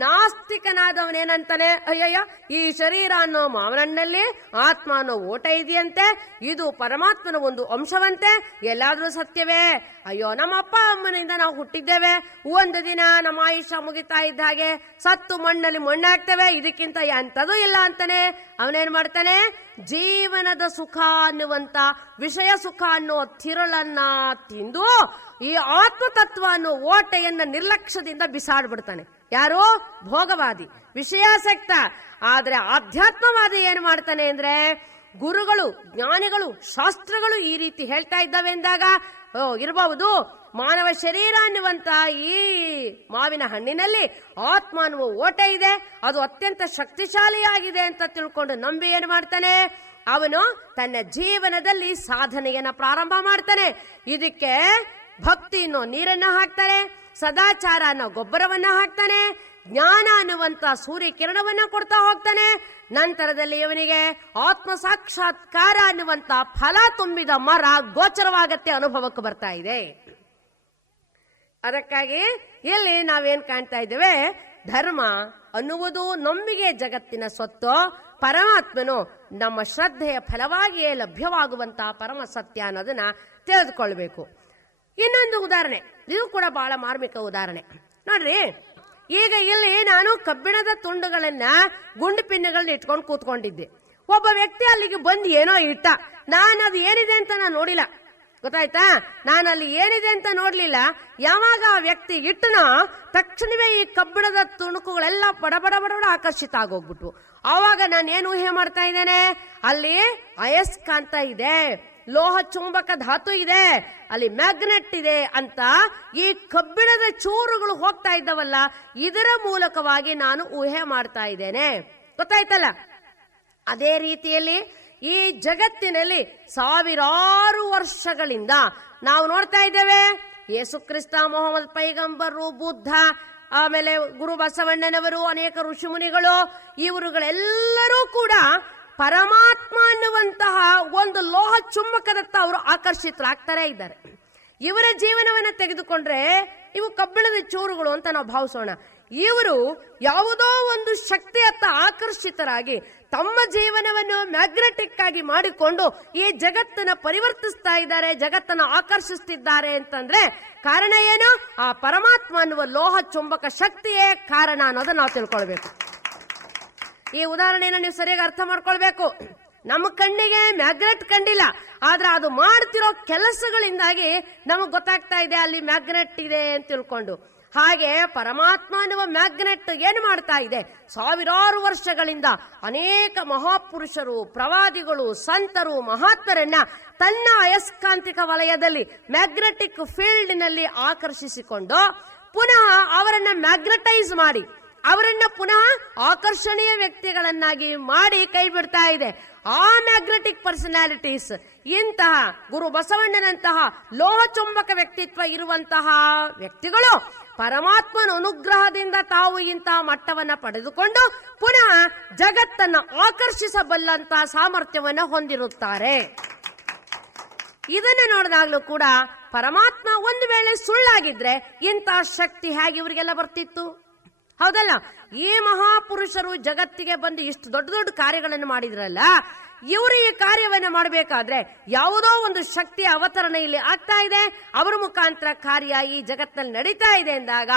ನಾಸ್ತಿಕನಾದವನೇನಂತಾನೆ, ಅಯ್ಯಯ್ಯ ಈ ಶರೀರ ಅನ್ನೋ ಮಾವನಣ್ಣಲ್ಲಿ ಆತ್ಮ ಅನ್ನೋ ಓಟ ಇದೆಯಂತೆ, ಇದು ಪರಮಾತ್ಮನ ಒಂದು ಅಂಶವಂತೆ, ಎಲ್ಲಾದ್ರೂ ಸತ್ಯವೇ? ಅಯ್ಯೋ ನಮ್ಮ ಅಪ್ಪ ಅಮ್ಮನಿಂದ ನಾವು ಹುಟ್ಟಿದ್ದೇವೆ, ಒಂದು ದಿನ ನಮ್ಮ ಆಯುಷ್ಯ ಮುಗಿತಾ ಇದ್ದ ಹಾಗೆ ಸತ್ತು ಮಣ್ಣಲ್ಲಿ ಮಣ್ಣಾಗ್ತೇವೆ, ಇದಕ್ಕಿಂತ ಎಂಥದೂ ಇಲ್ಲ ಅಂತಾನೆ. ಅವನೇನ್ ಮಾಡ್ತಾನೆ, ಜೀವನದ ಸುಖ ಅನ್ನುವಂತ ವಿಷಯ ಸುಖ ಅನ್ನೋ ತಿರುಳನ್ನ ತಿಂದು ಈ ಆತ್ಮತತ್ವ ಅನ್ನೋ ಓಟೆಯನ್ನ ನಿರ್ಲಕ್ಷ್ಯದಿಂದ ಬಿಸಾಡ್ಬಿಡ್ತಾನೆ. ಯಾರು? ಭೋಗವಾದಿ, ವಿಷಯಾಸಕ್ತ. ಆದ್ರೆ ಆಧ್ಯಾತ್ಮವಾದಿ ಏನ್ ಮಾಡ್ತಾನೆ ಅಂದ್ರೆ, ಗುರುಗಳು, ಜ್ಞಾನಿಗಳು, ಶಾಸ್ತ್ರಗಳು ಈ ರೀತಿ ಹೇಳ್ತಾ ಇದ್ದಾವೆ ಎಂದಾಗ ಇರಬಹುದು. ಮಾನವ ಶರೀರ ಅನ್ನುವಂತ ಈ ಮಾವಿನ ಹಣ್ಣಿನಲ್ಲಿ ಆತ್ಮ ಅನ್ನುವ ಓಟ ಇದೆ, ಅದು ಅತ್ಯಂತ ಶಕ್ತಿಶಾಲಿಯಾಗಿದೆ ಅಂತ ತಿಳ್ಕೊಂಡು ನಂಬಿ ಏನು ಮಾಡ್ತಾನೆ, ಅವನು ತನ್ನ ಜೀವನದಲ್ಲಿ ಸಾಧನೆಯನ್ನ ಪ್ರಾರಂಭ ಮಾಡ್ತಾನೆ. ಇದಕ್ಕೆ ಭಕ್ತಿ ಅನ್ನೋ ನೀರನ್ನ ಹಾಕ್ತಾನೆ, ಸದಾಚಾರ ಅನ್ನೋ ಗೊಬ್ಬರವನ್ನ ಹಾಕ್ತಾನೆ, ಜ್ಞಾನ ಅನ್ನುವಂತ ಸೂರ್ಯ ಕಿರಣವನ್ನ ಕೊಡ್ತಾ ಹೋಗ್ತಾನೆ. ನಂತರದಲ್ಲಿ ಇವನಿಗೆ ಆತ್ಮ ಸಾಕ್ಷಾತ್ಕಾರ ಅನ್ನುವಂತ ಫಲ ತುಂಬಿದ ಮರ ಗೋಚರವಾಗತ್ತೆ, ಅನುಭವಕ್ಕೆ ಬರ್ತಾ ಇದೆ. ಅದಕ್ಕಾಗಿ ಇಲ್ಲಿ ನಾವೇನ್ ಕಾಣ್ತಾ ಇದ್ದೇವೆ, ಧರ್ಮ ಅನ್ನುವುದು ನಂಬಿಕೆ ಜಗತ್ತಿನ ಸ್ವತ್ತು, ಪರಮಾತ್ಮನು ನಮ್ಮ ಶ್ರದ್ಧೆಯ ಫಲವಾಗಿಯೇ ಲಭ್ಯವಾಗುವಂತಹ ಪರಮ ಸತ್ಯ ಅನ್ನೋದನ್ನ ತಿಳಿದುಕೊಳ್ಬೇಕು. ಇನ್ನೊಂದು ಉದಾಹರಣೆ, ಇದು ಕೂಡ ಬಹಳ ಮಾರ್ಮಿಕ ಉದಾಹರಣೆ ನೋಡ್ರಿ. ಈಗ ಇಲ್ಲಿ ನಾನು ಕಬ್ಬಿಣದ ತುಂಡುಗಳನ್ನ ಗುಂಡು ಪಿನ್ನುಗಳನ್ನ ಇಟ್ಕೊಂಡು ಕೂತ್ಕೊಂಡಿದ್ದೆ. ಒಬ್ಬ ವ್ಯಕ್ತಿ ಅಲ್ಲಿಗೆ ಬಂದು ಏನೋ ಇಟ್ಟ, ನಾನು ಅದು ಏನಿದೆ ಅಂತ ನಾನು ನೋಡಿಲ್ಲ, ಗೊತ್ತಾಯ್ತಾ, ನಾನು ಅಲ್ಲಿ ಏನಿದೆ ಅಂತ ನೋಡ್ಲಿಲ್ಲ. ಯಾವಾಗ ಆ ವ್ಯಕ್ತಿ ಇಟ್ಟನೋ ತಕ್ಷಣವೇ ಈ ಕಬ್ಬಿಣದ ತುಣುಕುಗಳೆಲ್ಲ ಬಡಬಡ ಬಡಬಡ ಆಕರ್ಷಿತ ಆಗೋಗ್ಬಿಟ್ವು. ಆವಾಗ ನಾನು ಏನು ಊಹೆ ಮಾಡ್ತಾ ಇದ್ದೇನೆ, ಅಲ್ಲಿ ಅಯಸ್ಕಾಂತ ಇದೆ, ಲೋಹ ಚುಂಬಕ ಧಾತು ಇದೆ, ಅಲ್ಲಿ ಮ್ಯಾಗ್ನೆಟ್ ಇದೆ ಅಂತ ಈ ಕಬ್ಬಿಣದ ಚೂರುಗಳು ಹೋಗ್ತಾ ಇದ್ದವಲ್ಲ, ಇದರ ಮೂಲಕವಾಗಿ ನಾನು ಊಹೆ ಮಾಡ್ತಾ ಇದ್ದೇನೆ, ಗೊತ್ತಾಯ್ತಲ್ಲ. ಅದೇ ರೀತಿಯಲ್ಲಿ ಈ ಜಗತ್ತಿನಲ್ಲಿ ಸಾವಿರಾರು ವರ್ಷಗಳಿಂದ ನಾವು ನೋಡ್ತಾ ಇದ್ದೇವೆ, ಯೇಸು ಕ್ರಿಸ್ತ, ಮೊಹಮ್ಮದ್ ಪೈಗಂಬರು, ಬುದ್ಧ, ಆಮೇಲೆ ಗುರು ಬಸವಣ್ಣನವರು, ಅನೇಕ ಋಷಿಮುನಿಗಳು, ಇವರುಗಳೆಲ್ಲರೂ ಕೂಡ ಪರಮಾತ್ಮ ಅನ್ನುವಂತಹ ಒಂದು ಲೋಹ ಚುಂಬಕದತ್ತ ಅವರು ಆಕರ್ಷಿತರಾಗ್ತಾರೆ ಇದ್ದಾರೆ. ಇವರ ಜೀವನವನ್ನ ತೆಗೆದುಕೊಂಡ್ರೆ ಇವು ಕಬ್ಬಿಣದ ಚೂರುಗಳು ಅಂತ ನಾವು ಭಾವಿಸೋಣ. ಇವರು ಯಾವುದೋ ಒಂದು ಶಕ್ತಿಯತ್ತ ಆಕರ್ಷಿತರಾಗಿ ತಮ್ಮ ಜೀವನವನ್ನು ಮ್ಯಾಗ್ನೆಟಿಕ್ ಆಗಿ ಮಾಡಿಕೊಂಡು ಈ ಜಗತ್ತನ್ನ ಪರಿವರ್ತಿಸ್ತಾ ಇದ್ದಾರೆ, ಜಗತ್ತನ್ನು ಆಕರ್ಷಿಸ್ತಿದ್ದಾರೆ ಅಂತಂದ್ರೆ ಕಾರಣ ಏನು? ಆ ಪರಮಾತ್ಮ ಅನ್ನುವ ಲೋಹ ಚುಂಬಕ ಶಕ್ತಿಯೇ ಕಾರಣ ಅನ್ನೋದನ್ನ ನಾವು ತಿಳ್ಕೊಳ್ಬೇಕು. ಈ ಉದಾಹರಣೆಯನ್ನು ನೀವು ಸರಿಯಾಗಿ ಅರ್ಥ ಮಾಡ್ಕೊಳ್ಬೇಕು. ನಮ್ಮ ಕಣ್ಣಿಗೆ ಮ್ಯಾಗ್ನೆಟ್ ಕಂಡಿಲ್ಲ, ಆದ್ರೆ ಅದು ಮಾಡ್ತಿರೋ ಕೆಲಸಗಳಿಂದಾಗಿ ನಮಗ್ ಗೊತ್ತಾಗ್ತಾ ಇದೆ ಅಲ್ಲಿ ಮ್ಯಾಗ್ನೆಟ್ ಇದೆ ಅಂತ ತಿಳ್ಕೊಂಡು. ಹಾಗೆ ಪರಮಾತ್ಮ ಅನ್ನುವ ಮ್ಯಾಗ್ನೆಟ್ ಏನು ಮಾಡ್ತಾ ಇದೆ, ಸಾವಿರಾರು ವರ್ಷಗಳಿಂದ ಅನೇಕ ಮಹಾಪುರುಷರು, ಪ್ರವಾದಿಗಳು, ಸಂತರು, ಮಹಾತ್ಮರನ್ನ ತನ್ನ ಅಯಸ್ಕಾಂತಿಕ ವಲಯದಲ್ಲಿ ಮ್ಯಾಗ್ನೆಟಿಕ್ ಫೀಲ್ಡ್ನಲ್ಲಿ ಆಕರ್ಷಿಸಿಕೊಂಡು ಪುನಃ ಅವರನ್ನ ಮ್ಯಾಗ್ನೆಟೈಸ್ ಮಾಡಿ ಅವರನ್ನ ಪುನಃ ಆಕರ್ಷಣೀಯ ವ್ಯಕ್ತಿಗಳನ್ನಾಗಿ ಮಾಡಿ ಕೈ ಬಿಡ್ತಾ ಇದೆ. ಆ ಮ್ಯಾಗ್ನೆಟಿಕ್ ಪರ್ಸನಾಲಿಟೀಸ್, ಇಂತಹ ಗುರು ಬಸವಣ್ಣನಂತಹ ಲೋಹ ಚುಂಬಕ ವ್ಯಕ್ತಿತ್ವ ಇರುವಂತಹ ವ್ಯಕ್ತಿಗಳು ಪರಮಾತ್ಮನ ಅನುಗ್ರಹದಿಂದ ತಾವು ಇಂತಹ ಮಟ್ಟವನ್ನ ಪಡೆದುಕೊಂಡು ಪುನಃ ಜಗತ್ತನ್ನ ಆಕರ್ಷಿಸಬಲ್ಲಂತಹ ಸಾಮರ್ಥ್ಯವನ್ನ ಹೊಂದಿರುತ್ತಾರೆ. ಇದನ್ನು ನೋಡಿದಾಗ್ಲೂ ಕೂಡ ಪರಮಾತ್ಮ ಒಂದು ವೇಳೆ ಸುಳ್ಳಾಗಿದ್ರೆ ಇಂತಹ ಶಕ್ತಿ ಹೇಗೆ ಇವರಿಗೆಲ್ಲ ಬರ್ತಿತ್ತು? ಹೌದಲ್ಲ? ಈ ಮಹಾಪುರುಷರು ಜಗತ್ತಿಗೆ ಬಂದು ಇಷ್ಟು ದೊಡ್ಡ ದೊಡ್ಡ ಕಾರ್ಯಗಳನ್ನು ಮಾಡಿದ್ರಲ್ಲ, ಇವರು ಈ ಕಾರ್ಯವನ್ನು ಮಾಡಬೇಕಾದ್ರೆ ಯಾವುದೋ ಒಂದು ಶಕ್ತಿಯ ಅವತರಣ ಇಲ್ಲಿ ಆಗ್ತಾ ಇದೆ, ಅವರ ಮುಖಾಂತರ ಕಾರ್ಯ ಈ ಜಗತ್ತಿನಲ್ಲಿ ನಡೀತಾ ಇದೆ ಎಂದಾಗ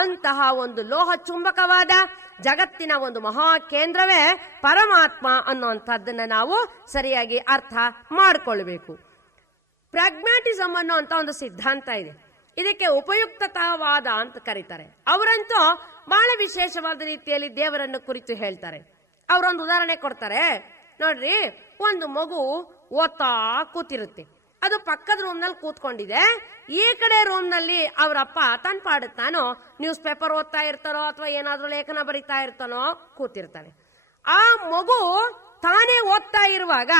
ಅಂತಹ ಒಂದು ಲೋಹ ಚುಂಬಕವಾದ ಜಗತ್ತಿನ ಒಂದು ಮಹಾ ಕೇಂದ್ರವೇ ಪರಮಾತ್ಮ ಅನ್ನುವಂಥದ್ದನ್ನ ನಾವು ಸರಿಯಾಗಿ ಅರ್ಥ ಮಾಡಿಕೊಳ್ಬೇಕು. ಪ್ರಾಗ್ಮ್ಯಾಟಿಸಮ್ ಅನ್ನುವಂತ ಒಂದು ಸಿದ್ಧಾಂತ ಇದೆ, ಇದಕ್ಕೆ ಉಪಯುಕ್ತತಾವಾದ ಅಂತ ಕರೀತಾರೆ. ಅವರಂತೂ ಬಹಳ ವಿಶೇಷವಾದ ರೀತಿಯಲ್ಲಿ ದೇವರನ್ನು ಕುರಿತು ಹೇಳ್ತಾರೆ. ಅವರೊಂದು ಉದಾಹರಣೆ ಕೊಡ್ತಾರೆ ನೋಡ್ರಿ. ಒಂದು ಮಗು ಓದ್ತಾ ಕೂತಿರುತ್ತೆ, ಅದು ಪಕ್ಕದ ರೂಮ್ ನಲ್ಲಿ ಕೂತ್ಕೊಂಡಿದೆ. ಈ ಕಡೆ ರೂಮ್ ನಲ್ಲಿ ಅವರಪ್ಪ ತನ್ನ ಪಾಡುತ್ತಾನೋ ನ್ಯೂಸ್ ಪೇಪರ್ ಓದ್ತಾ ಇರ್ತಾರೋ ಅಥವಾ ಏನಾದ್ರೂ ಲೇಖನ ಬರೀತಾ ಇರ್ತಾನೋ ಕೂತಿರ್ತಾನೆ. ಆ ಮಗು ತಾನೇ ಓದ್ತಾ ಇರುವಾಗ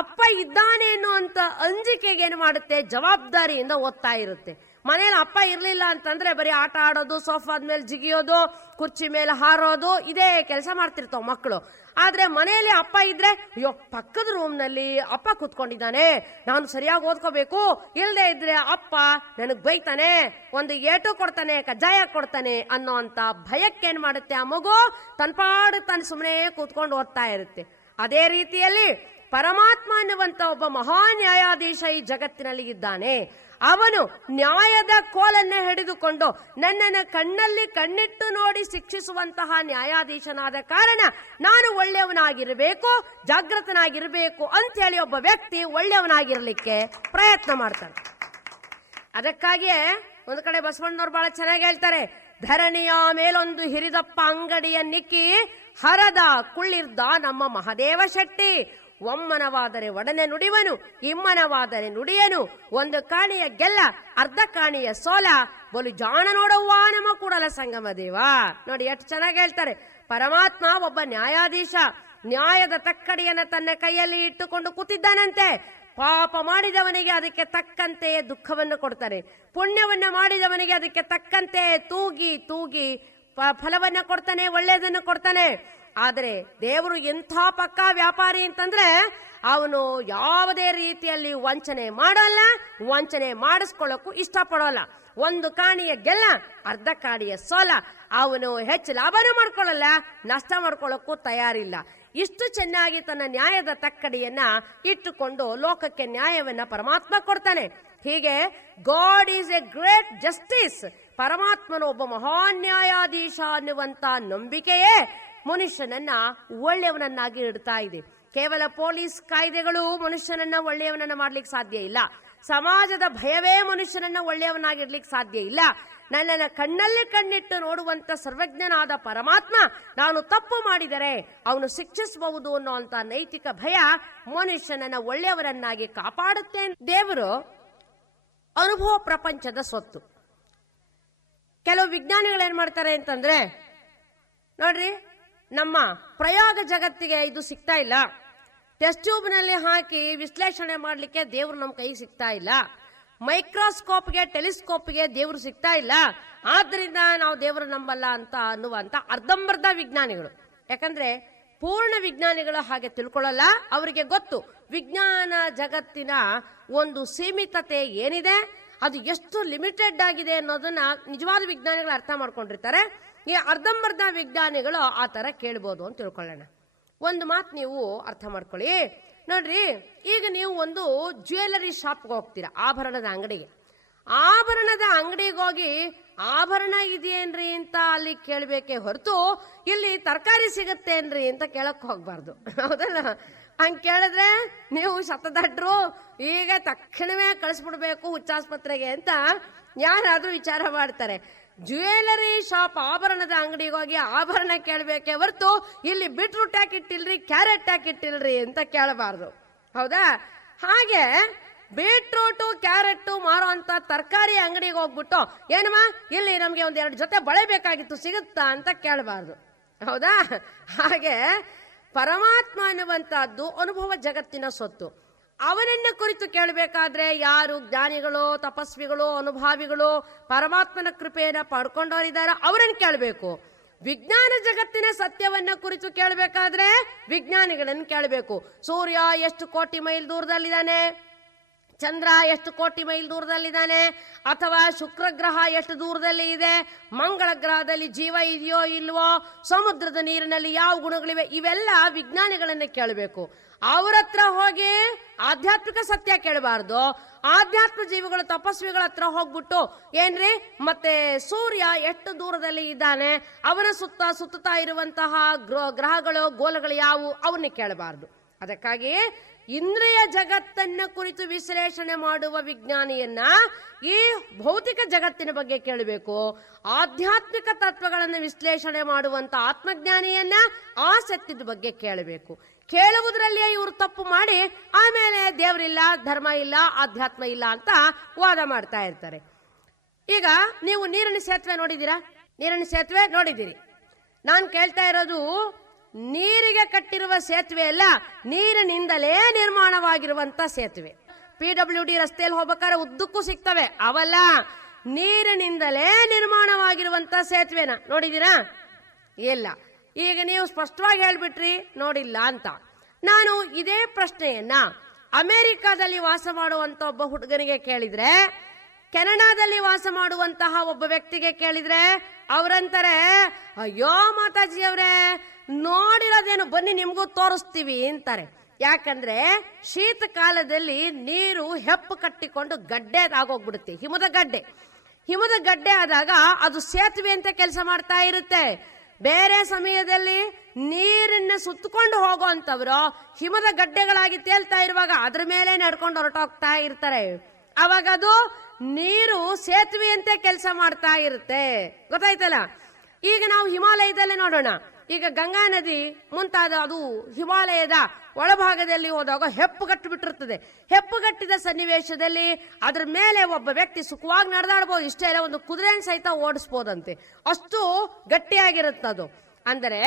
ಅಪ್ಪ ಇದ್ದಾನೆ ಅನ್ನುವಂತ ಅಂಜಿಕೆಗೆ ಏನು ಮಾಡುತ್ತೆ, ಜವಾಬ್ದಾರಿಯಿಂದ ಓದ್ತಾ ಇರುತ್ತೆ. ಮನೇಲಿ ಅಪ್ಪ ಇರ್ಲಿಲ್ಲ ಅಂತಂದ್ರೆ ಬರೀ ಆಟ ಆಡೋದು, ಸೋಫಾದ ಮೇಲೆ ಜಿಗಿಯೋದು, ಕುರ್ಚಿ ಮೇಲೆ ಹಾರೋದು, ಇದೇ ಕೆಲಸ ಮಾಡ್ತಿರ್ತಾವ ಮಕ್ಕಳು. ಆದ್ರೆ ಮನೆಯಲ್ಲಿ ಅಪ್ಪ ಇದ್ರೆ, ಅಯ್ಯೋ ಪಕ್ಕದ ರೂಮ್ ನಲ್ಲಿ ಅಪ್ಪ ಕೂತ್ಕೊಂಡಿದ್ದಾನೆ, ನಾನು ಸರಿಯಾಗಿ ಓದ್ಕೋಬೇಕು, ಇಲ್ಲದೆ ಇದ್ರೆ ಅಪ್ಪ ನನಗ್ ಬೈತಾನೆ, ಒಂದು ಏಟು ಕೊಡ್ತಾನೆ, ಕಜ್ಜಾಯ ಕೊಡ್ತಾನೆ ಅನ್ನೋ ಅಂತ ಭಯಕ್ಕೆ ಏನ್ ಮಾಡುತ್ತೆ, ಆ ಮಗು ತನ್ನ ಪಾಡು ತಾನು ಸುಮ್ಮನೆ ಕೂತ್ಕೊಂಡು ಓದ್ತಾ ಇರುತ್ತೆ. ಅದೇ ರೀತಿಯಲ್ಲಿ ಪರಮಾತ್ಮ ಅನ್ನುವಂತ ಒಬ್ಬ ಮಹಾ ನ್ಯಾಯಾಧೀಶ ಈ ಜಗತ್ತಿನಲ್ಲಿ ಇದ್ದಾನೆ. ಅವನು ನ್ಯಾಯದ ಕೋಲನ್ನ ಹಿಡಿದುಕೊಂಡು ನನ್ನನ್ನು ಕಣ್ಣಲ್ಲಿ ಕಣ್ಣಿಟ್ಟು ನೋಡಿ ಶಿಕ್ಷಿಸುವಂತಹ ನ್ಯಾಯಾಧೀಶನಾದ ಕಾರಣ ನಾನು ಒಳ್ಳೆಯವನಾಗಿರಬೇಕು, ಜಾಗೃತನಾಗಿರಬೇಕು ಅಂತ ಹೇಳಿ ಒಬ್ಬ ವ್ಯಕ್ತಿ ಒಳ್ಳೆಯವನಾಗಿರ್ಲಿಕ್ಕೆ ಪ್ರಯತ್ನ ಮಾಡ್ತಾನೆ. ಅದಕ್ಕಾಗಿಯೇ ಒಂದು ಕಡೆ ಬಸವಣ್ಣವ್ರು ಬಹಳ ಚೆನ್ನಾಗಿ ಹೇಳ್ತಾರೆ, ಧರಣಿಯ ಮೇಲೊಂದು ಹಿರಿದಪ್ಪ ಅಂಗಡಿಯ ನಿಕ್ಕಿ ಹರದ ಕುಳ್ಳಿರ್ದ ನಮ್ಮ ಮಹದೇವ ಶೆಟ್ಟಿ, ಒಮ್ಮನವಾದರೆ ಒಡನೆ ನುಡಿವನು, ಇಮ್ಮನವಾದರೆ ನುಡಿಯನು. ಒಂದು ಕಾಣಿಯ ಗೆಲ್ಲ, ಅರ್ಧ ಕಾಣಿಯ ಸೋಲ, ಬೋಲು ಜಾಣ ನೋಡವ್ವ ನಮ್ಮ ಕೂಡಲ ಸಂಗಮ ದೇವ. ನೋಡಿ ಎಷ್ಟು ಚೆನ್ನಾಗಿ ಹೇಳ್ತಾರೆ. ಪರಮಾತ್ಮ ಒಬ್ಬ ನ್ಯಾಯಾಧೀಶ. ನ್ಯಾಯದ ತಕ್ಕಡಿಯನ್ನ ತನ್ನ ಕೈಯಲ್ಲಿ ಇಟ್ಟುಕೊಂಡು ಕೂತಿದ್ದಾನಂತೆ. ಪಾಪ ಮಾಡಿದವನಿಗೆ ಅದಕ್ಕೆ ತಕ್ಕಂತೆ ದುಃಖವನ್ನು ಕೊಡ್ತಾನೆ, ಪುಣ್ಯವನ್ನ ಮಾಡಿದವನಿಗೆ ಅದಕ್ಕೆ ತಕ್ಕಂತೆ ತೂಗಿ ತೂಗಿ ಫಲವನ್ನ ಕೊಡ್ತಾನೆ, ಒಳ್ಳೆಯದನ್ನು ಕೊಡ್ತಾನೆ. ಆದರೆ ದೇವರು ಎಂಥ ಪಕ್ಕಾ ವ್ಯಾಪಾರಿ ಅಂತಂದ್ರೆ ಅವನು ಯಾವುದೇ ರೀತಿಯಲ್ಲಿ ವಂಚನೆ ಮಾಡಲ್ಲ, ವಂಚನೆ ಮಾಡಿಸ್ಕೊಳ್ಳೋಕ್ಕೂ ಇಷ್ಟಪಡೋಲ್ಲ. ಒಂದು ಕಾಣಿಯ ಗೆಲ್ಲ, ಅರ್ಧ ಕಾಣಿಯ ಸೋಲ. ಅವನು ಹೆಚ್ಚು ಲಾಭನೂ ಮಾಡ್ಕೊಳ್ಳಲ್ಲ, ನಷ್ಟ ಮಾಡ್ಕೊಳ್ಳೋಕ್ಕೂ ತಯಾರಿಲ್ಲ. ಇಷ್ಟು ಚೆನ್ನಾಗಿ ತನ್ನ ನ್ಯಾಯದ ತಕ್ಕಡಿಯನ್ನ ಇಟ್ಟುಕೊಂಡು ಲೋಕಕ್ಕೆ ನ್ಯಾಯವನ್ನ ಪರಮಾತ್ಮ ಕೊಡ್ತಾನೆ. ಹೀಗೆ god is A great justice. ಪರಮಾತ್ಮನು ಒಬ್ಬ ಮಹಾನ್ ನ್ಯಾಯಾಧೀಶ ಅನ್ನುವಂತ ನಂಬಿಕೆಯೇ ಮನುಷ್ಯನನ್ನ ಒಳ್ಳೆಯವನನ್ನಾಗಿ ಇಡ್ತಾ ಇದೆ. ಕೇವಲ ಪೊಲೀಸ್ ಕಾಯ್ದೆಗಳು ಮನುಷ್ಯನನ್ನ ಒಳ್ಳೆಯವನನ್ನ ಮಾಡ್ಲಿಕ್ಕೆ ಸಾಧ್ಯ ಇಲ್ಲ. ಸಮಾಜದ ಭಯವೇ ಮನುಷ್ಯನನ್ನ ಒಳ್ಳೆಯವನಾಗಿರ್ಲಿಕ್ಕೆ ಸಾಧ್ಯ ಇಲ್ಲ. ನನ್ನನ್ನ ಕಣ್ಣಲ್ಲಿ ಕಣ್ಣಿಟ್ಟು ನೋಡುವಂತ ಸರ್ವಜ್ಞನಾದ ಪರಮಾತ್ಮ ನಾನು ತಪ್ಪು ಮಾಡಿದರೆ ಅವನು ಶಿಕ್ಷಿಸಬಹುದು ಅನ್ನುವಂತ ನೈತಿಕ ಭಯ ಮನುಷ್ಯನನ್ನ ಒಳ್ಳೆಯವರನ್ನಾಗಿ ಕಾಪಾಡುತ್ತೆ. ದೇವರು ಅನುಭವ ಪ್ರಪಂಚದ ಸ್ವತ್ತು. ಕೆಲವು ವಿಜ್ಞಾನಿಗಳು ಏನ್ ಮಾಡ್ತಾರೆ ಅಂತಂದ್ರೆ, ನೋಡ್ರಿ, ನಮ್ಮ ಪ್ರಯೋಗ ಜಗತ್ತಿಗೆ ಇದು ಸಿಗ್ತಾ ಇಲ್ಲ, ಟೆಸ್ಟ್ ಟ್ಯೂಬ್ ನಲ್ಲಿ ಹಾಕಿ ವಿಶ್ಲೇಷಣೆ ಮಾಡ್ಲಿಕ್ಕೆ ದೇವ್ರು ನಮ್ಮ ಕೈಗೆ ಸಿಗ್ತಾ ಇಲ್ಲ, ಮೈಕ್ರೋಸ್ಕೋಪ್ಗೆ ಟೆಲಿಸ್ಕೋಪ್ಗೆ ದೇವ್ರು ಸಿಗ್ತಾ ಇಲ್ಲ, ಆದ್ರಿಂದ ನಾವು ದೇವರು ನಂಬಲ್ಲ ಅಂತ ಅನ್ನುವಂತ ಅರ್ಧಂಬರ್ಧ ವಿಜ್ಞಾನಿಗಳು. ಯಾಕಂದ್ರೆ ಪೂರ್ಣ ವಿಜ್ಞಾನಿಗಳು ಹಾಗೆ ತಿಳ್ಕೊಳ್ಳಲ್ಲ. ಅವರಿಗೆ ಗೊತ್ತು ವಿಜ್ಞಾನ ಜಗತ್ತಿನ ಒಂದು ಸೀಮಿತತೆ ಏನಿದೆ, ಅದು ಎಷ್ಟು ಲಿಮಿಟೆಡ್ ಆಗಿದೆ ಅನ್ನೋದನ್ನ ನಿಜವಾದ ವಿಜ್ಞಾನಿಗಳು ಅರ್ಥ ಮಾಡ್ಕೊಂಡಿರ್ತಾರೆ. ಈ ಅರ್ಧಂಬರ್ಧ ವಿಜ್ಞಾನಿಗಳು ಆ ತರ ಕೇಳ್ಬೋದು ಅಂತ ತಿಳ್ಕೊಳ್ಳೋಣ. ಒಂದು ಮಾತು ನೀವು ಅರ್ಥ ಮಾಡ್ಕೊಳ್ಳಿ. ನೋಡ್ರಿ, ಈಗ ನೀವು ಒಂದು ಜ್ಯುವೆಲರಿ ಶಾಪ್ಗೆ ಹೋಗ್ತೀರಾ, ಆಭರಣದ ಅಂಗಡಿಗೆ. ಆಭರಣದ ಅಂಗಡಿಗೆ ಹೋಗಿ ಆಭರಣ ಇದೆಯೇನ್ರಿ ಅಂತ ಅಲ್ಲಿ ಕೇಳಬೇಕೇ ಹೊರತು ಇಲ್ಲಿ ತರಕಾರಿ ಸಿಗತ್ತೇನ್ರಿ ಅಂತ ಕೇಳಕ್ ಹೋಗ್ಬಾರ್ದು, ಹೌದಲ್ಲ? ಹಂಗೆ ಕೇಳಿದ್ರೆ ನೀವು ಶತದಡ್ರು, ಈಗ ತಕ್ಷಣವೇ ಕಳಿಸ್ಬಿಡ್ಬೇಕು ಹುಚ್ಚಾಸ್ಪತ್ರೆಗೆ ಅಂತ ಯಾರಾದ್ರೂ ವಿಚಾರ ಮಾಡ್ತಾರೆ. ಜ್ಯುವೆಲರಿ ಶಾಪ್, ಆಭರಣದ ಅಂಗಡಿಗೆ ಹೋಗಿ ಆಭರಣ ಕೇಳಬೇಕೇ ಹೊರತು ಇಲ್ಲಿ ಬೀಟ್ರೂಟ್ ಹಾಕಿಟ್ಟಿಲ್ರಿ, ಕ್ಯಾರೆಟ್ ಹಾಕಿಟ್ಟಿಲ್ರಿ ಅಂತ ಕೇಳಬಾರ್ದು, ಹೌದಾ? ಹಾಗೆ ಬೀಟ್ರೂಟು ಕ್ಯಾರೆಟ್ ಮಾರುವಂತ ತರಕಾರಿ ಅಂಗಡಿಗೆ ಹೋಗ್ಬಿಟ್ಟು ಏನಮ್ಮ ಇಲ್ಲಿ ನಮ್ಗೆ ಒಂದ್ 2 ಜೊತೆ ಬಳೆ ಬೇಕಾಗಿತ್ತು, ಸಿಗುತ್ತಾ ಅಂತ ಕೇಳಬಾರ್ದು, ಹೌದಾ? ಹಾಗೆ ಪರಮಾತ್ಮ ಅನ್ನುವಂತಹದ್ದು ಅನುಭವ ಜಗತ್ತಿನ ಸ್ವತ್ತು. ಅವನನ್ನ ಕುರಿತು ಕೇಳಬೇಕಾದ್ರೆ ಯಾರು ಜ್ಞಾನಿಗಳು, ತಪಸ್ವಿಗಳು, ಅನುಭಾವಿಗಳು, ಪರಮಾತ್ಮನ ಕೃಪೆಯನ್ನ ಪಡ್ಕೊಂಡವರಿದ್ದಾರೋ ಅವರನ್ನು ಕೇಳಬೇಕು. ವಿಜ್ಞಾನ ಜಗತ್ತಿನ ಸತ್ಯವನ್ನ ಕುರಿತು ಕೇಳಬೇಕಾದ್ರೆ ವಿಜ್ಞಾನಿಗಳನ್ನ ಕೇಳಬೇಕು. ಸೂರ್ಯ ಎಷ್ಟು ಕೋಟಿ ಮೈಲ್ ದೂರದಲ್ಲಿದ್ದಾನೆ, ಚಂದ್ರ ಎಷ್ಟು ಕೋಟಿ ಮೈಲ್ ದೂರದಲ್ಲಿದ್ದಾನೆ, ಅಥವಾ ಶುಕ್ರ ಗ್ರಹ ಎಷ್ಟು ದೂರದಲ್ಲಿ ಇದೆ, ಮಂಗಳ ಗ್ರಹದಲ್ಲಿ ಜೀವ ಇದೆಯೋ ಇಲ್ವೋ, ಸಮುದ್ರದ ನೀರಿನಲ್ಲಿ ಯಾವ ಗುಣಗಳಿವೆ, ಇವೆಲ್ಲ ವಿಜ್ಞಾನಿಗಳನ್ನ ಕೇಳಬೇಕು. ಅವ್ರ ಹತ್ರ ಹೋಗಿ ಆಧ್ಯಾತ್ಮಿಕ ಸತ್ಯ ಕೇಳಬಾರ್ದು. ಆಧ್ಯಾತ್ಮ ಜೀವಿಗಳು, ತಪಸ್ವಿಗಳ ಹತ್ರ ಹೋಗ್ಬಿಟ್ಟು ಏನ್ರಿ ಮತ್ತೆ ಸೂರ್ಯ ಎಷ್ಟು ದೂರದಲ್ಲಿ ಇದ್ದಾನೆ, ಅವನ ಸುತ್ತಾ ಇರುವಂತಹ ಗ್ರಹಗಳು, ಗೋಲಗಳು ಯಾವುವು, ಅವನ್ನ ಕೇಳಬಾರ್ದು. ಅದಕ್ಕಾಗಿ ಇಂದ್ರಿಯ ಜಗತ್ತನ್ನ ಕುರಿತು ವಿಶ್ಲೇಷಣೆ ಮಾಡುವ ವಿಜ್ಞಾನಿಯನ್ನ ಈ ಭೌತಿಕ ಜಗತ್ತಿನ ಬಗ್ಗೆ ಕೇಳಬೇಕು. ಆಧ್ಯಾತ್ಮಿಕ ತತ್ವಗಳನ್ನು ವಿಶ್ಲೇಷಣೆ ಮಾಡುವಂತ ಆತ್ಮಜ್ಞಾನಿಯನ್ನ ಆ ಸತ್ಯದ ಬಗ್ಗೆ ಕೇಳಬೇಕು. ಕೇಳುವುದರಲ್ಲಿಯೇ ಇವರು ತಪ್ಪು ಮಾಡಿ ಆಮೇಲೆ ದೇವರಿಲ್ಲ, ಧರ್ಮ ಇಲ್ಲ, ಆಧ್ಯಾತ್ಮ ಇಲ್ಲ ಅಂತ ವಾದ ಮಾಡ್ತಾ ಇರ್ತಾರೆ. ಈಗ ನೀವು ನೀರಿನ ಸೇತುವೆ ನೋಡಿದ್ದೀರಾ? ನೀರಿನ ಸೇತುವೆ ನೋಡಿದ್ದೀರಿ. ನಾನು ಕೇಳ್ತಾ ಇರೋದು, ನೀರಿಗೆ ಕಟ್ಟಿರುವ ಸೇತುವೆ ಅಲ್ಲ, ನೀರಿನಿಂದಲೇ ನಿರ್ಮಾಣವಾಗಿರುವಂತ ಸೇತುವೆ. PWD ರಸ್ತೆಯಲ್ಲಿ ಹೋಗ್ಬೇಕಾದ್ರೆ ಉದ್ದಕ್ಕೂ ಸಿಗ್ತವೆ, ಅವಲ್ಲ, ನೀರಿನಿಂದಲೇ ನಿರ್ಮಾಣವಾಗಿರುವಂತ ಸೇತುವೆನ ನೋಡಿದ್ದೀರಾ? ಇಲ್ಲ. ಈಗ ನೀವು ಸ್ಪಷ್ಟವಾಗಿ ಹೇಳ್ಬಿಟ್ರಿ ನೋಡಿಲ್ಲ ಅಂತ. ನಾನು ಇದೇ ಪ್ರಶ್ನೆಯನ್ನ ಅಮೆರಿಕಾದಲ್ಲಿ ವಾಸ ಮಾಡುವಂತ ಒಬ್ಬ ಹುಡುಗನಿಗೆ ಕೇಳಿದ್ರೆ, ಕೆನಡಾದಲ್ಲಿ ವಾಸ ಮಾಡುವಂತಹ ಒಬ್ಬ ವ್ಯಕ್ತಿಗೆ ಕೇಳಿದ್ರೆ ಅವರಂತಾರೆ, ಅಯ್ಯೋ ಮಾತಾಜಿ ಅವರೇ, ನೋಡಿರೋದೇನು, ಬನ್ನಿ ನಿಮ್ಗೂ ತೋರಿಸ್ತೀವಿ ಅಂತಾರೆ. ಯಾಕಂದ್ರೆ ಶೀತ ಕಾಲದಲ್ಲಿ ನೀರು ಹೆಪ್ಪು ಕಟ್ಟಿಕೊಂಡು ಗಡ್ಡೆ ಆಗೋಗ್ಬಿಡುತ್ತೆ, ಹಿಮದ ಗಡ್ಡೆ ಆದಾಗ ಅದು ಸೇತುವೆ ಅಂತ ಕೆಲಸ ಮಾಡ್ತಾ ಇರುತ್ತೆ. ಬೇರೆ ಸಮಯದಲ್ಲಿ ನೀರನ್ನ ಸುತ್ತಕೊಂಡು ಹೋಗುವಂತವ್ರು ಹಿಮದ ಗಡ್ಡೆಗಳಾಗಿ ತೇಲ್ತಾ ಇರುವಾಗ ಅದ್ರ ಮೇಲೆ ನಡ್ಕೊಂಡು ಹೊರಟೋಗ್ತಾ ಇರ್ತಾರೆ. ಅವಾಗ ಅದು ನೀರು ಸೇತುವೆಯಂತೆ ಕೆಲಸ ಮಾಡ್ತಾ ಇರುತ್ತೆ, ಗೊತ್ತಾಯ್ತಲ್ಲ? ಈಗ ನಾವು ಹಿಮಾಲಯದಲ್ಲೇ ನೋಡೋಣ. ಈಗ ಗಂಗಾ ನದಿ ಮುಂತಾದ ಅದು ಹಿಮಾಲಯದ ಒಳಭಾಗದಲ್ಲಿ ಹೋದಾಗ ಹೆಪ್ಪುಗಟ್ಟು ಬಿಟ್ಟಿರ್ತದೆ. ಹೆಪ್ಪುಗಟ್ಟಿದ ಸನ್ನಿವೇಶದಲ್ಲಿ ಅದ್ರ ಮೇಲೆ ಒಬ್ಬ ವ್ಯಕ್ತಿ ಸುಖವಾಗಿ ನಡೆದಾಡ್ಬೋದು, ಇಷ್ಟೇ ಇಲ್ಲ ಒಂದು ಕುದುರೆನ ಸಹಿತ ಓಡಿಸ್ಬೋದಂತೆ, ಅಷ್ಟು ಗಟ್ಟಿಯಾಗಿರುತ್ತದು. ಅಂದರೆ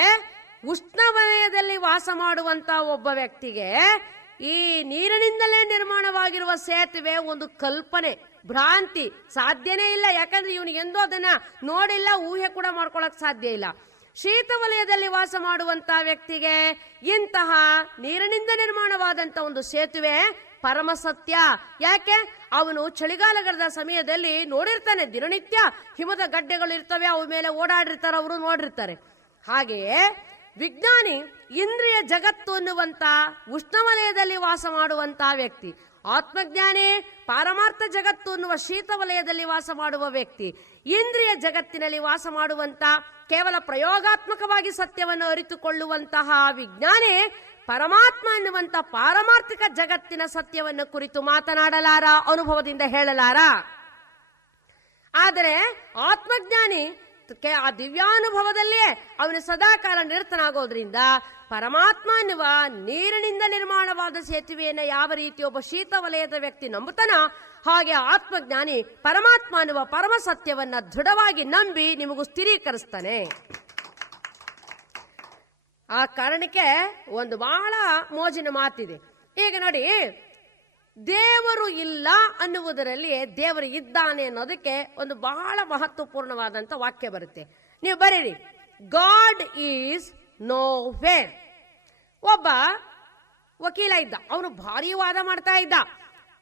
ಉಷ್ಣವಲಯದಲ್ಲಿ ವಾಸ ಮಾಡುವಂತ ಒಬ್ಬ ವ್ಯಕ್ತಿಗೆ ಈ ನೀರಿನಿಂದಲೇ ನಿರ್ಮಾಣವಾಗಿರುವ ಸೇತುವೆ ಒಂದು ಕಲ್ಪನೆ, ಭ್ರಾಂತಿ, ಸಾಧ್ಯನೇ ಇಲ್ಲ. ಯಾಕಂದ್ರೆ ಇವನಿಗೆ ಎಂದೂ ಅದನ್ನ ನೋಡಿಲ್ಲ, ಊಹೆ ಕೂಡ ಮಾಡ್ಕೊಳಕ್ ಸಾಧ್ಯ ಇಲ್ಲ. ಶೀತ ವಲಯದಲ್ಲಿ ವಾಸ ಮಾಡುವಂತ ವ್ಯಕ್ತಿಗೆ ಇಂತಹ ನೀರಿನಿಂದ ನಿರ್ಮಾಣವಾದಂತ ಒಂದು ಸೇತುವೆ ಪರಮ ಸತ್ಯ. ಯಾಕೆ? ಅವನು ಚಳಿಗಾಲದ ಸಮಯದಲ್ಲಿ ನೋಡಿರ್ತಾನೆ, ದಿನನಿತ್ಯ ಹಿಮದ ಗಡ್ಡೆಗಳು ಇರ್ತವೆ, ಅವ ಮೇಲೆ ಓಡಾಡಿರ್ತಾರೆ, ಅವರು ನೋಡಿರ್ತಾರೆ. ಹಾಗೆಯೇ ವಿಜ್ಞಾನಿ ಇಂದ್ರಿಯ ಜಗತ್ತು ಅನ್ನುವಂತ ಉಷ್ಣವಲಯದಲ್ಲಿ ವಾಸ ಮಾಡುವಂತ ವ್ಯಕ್ತಿ, ಆತ್ಮಜ್ಞಾನಿ ಪಾರಮಾರ್ಥ ಜಗತ್ತು ಅನ್ನುವ ಶೀತ ವಲಯದಲ್ಲಿ ವಾಸ ಮಾಡುವ ವ್ಯಕ್ತಿ, ಇಂದ್ರಿಯ ಜಗತ್ತಿನಲ್ಲಿ ವಾಸ ಮಾಡುವಂತ ಕೇವಲ ಪ್ರಯೋಗಾತ್ಮಕವಾಗಿ ಸತ್ಯವನ್ನು ಅರಿತುಕೊಳ್ಳುವಂತಹ ವಿಜ್ಞಾನಿ ಪರಮಾತ್ಮ ಅನ್ನುವಂತ ಪಾರಮಾರ್ಥಿಕ ಜಗತ್ತಿನ ಸತ್ಯವನ್ನು ಕುರಿತು ಮಾತನಾಡಲಾರ, ಅನುಭವದಿಂದ ಹೇಳಲಾರ. ಆದರೆ ಆತ್ಮಜ್ಞಾನಿ ಆ ದಿವ್ಯಾನುಭವದಲ್ಲೇ ಅವನು ಸದಾಕಾಲ ನಿರತನಾಗೋದ್ರಿಂದ ಪರಮಾತ್ಮ ಅನ್ನುವ ನೀರಿನಿಂದ ನಿರ್ಮಾಣವಾದ ಸೇತುವೆಯನ್ನು ಯಾವ ರೀತಿ ಒಬ್ಬ ಶೀತ ವಲಯದ ವ್ಯಕ್ತಿ ನಂಬುತ್ತಾನೋ ಹಾಗೆ ಆತ್ಮಜ್ಞಾನಿ ಪರಮಾತ್ಮ ಅನ್ನುವ ಪರಮ ಸತ್ಯವನ್ನ ದೃಢವಾಗಿ ನಂಬಿ ನಿಮಗೂ ಸ್ಥಿರೀಕರಿಸ್ತಾನೆ. ಆ ಕಾರಣಕ್ಕೆ ಒಂದು ಬಹಳ ಮೋಜಿನ ಮಾತಿದೆ. ಈಗ ನೋಡಿ, ದೇವರು ಇಲ್ಲ ಅನ್ನುವುದರಲ್ಲಿ ದೇವರು ಇದ್ದಾನೆ ಅನ್ನೋದಕ್ಕೆ ಒಂದು ಬಹಳ ಮಹತ್ವಪೂರ್ಣವಾದಂತ ವಾಕ್ಯ ಬರುತ್ತೆ. ನೀವು ಬರೀರಿ, ಗಾಡ್ ಈಸ್ ನೋ ವೇರ್. ಒಬ್ಬ ವಕೀಲ ಇದ್ದ, ಅವನು ಭಾರಿ ವಾದ ಮಾಡ್ತಾ ಇದ್ದ.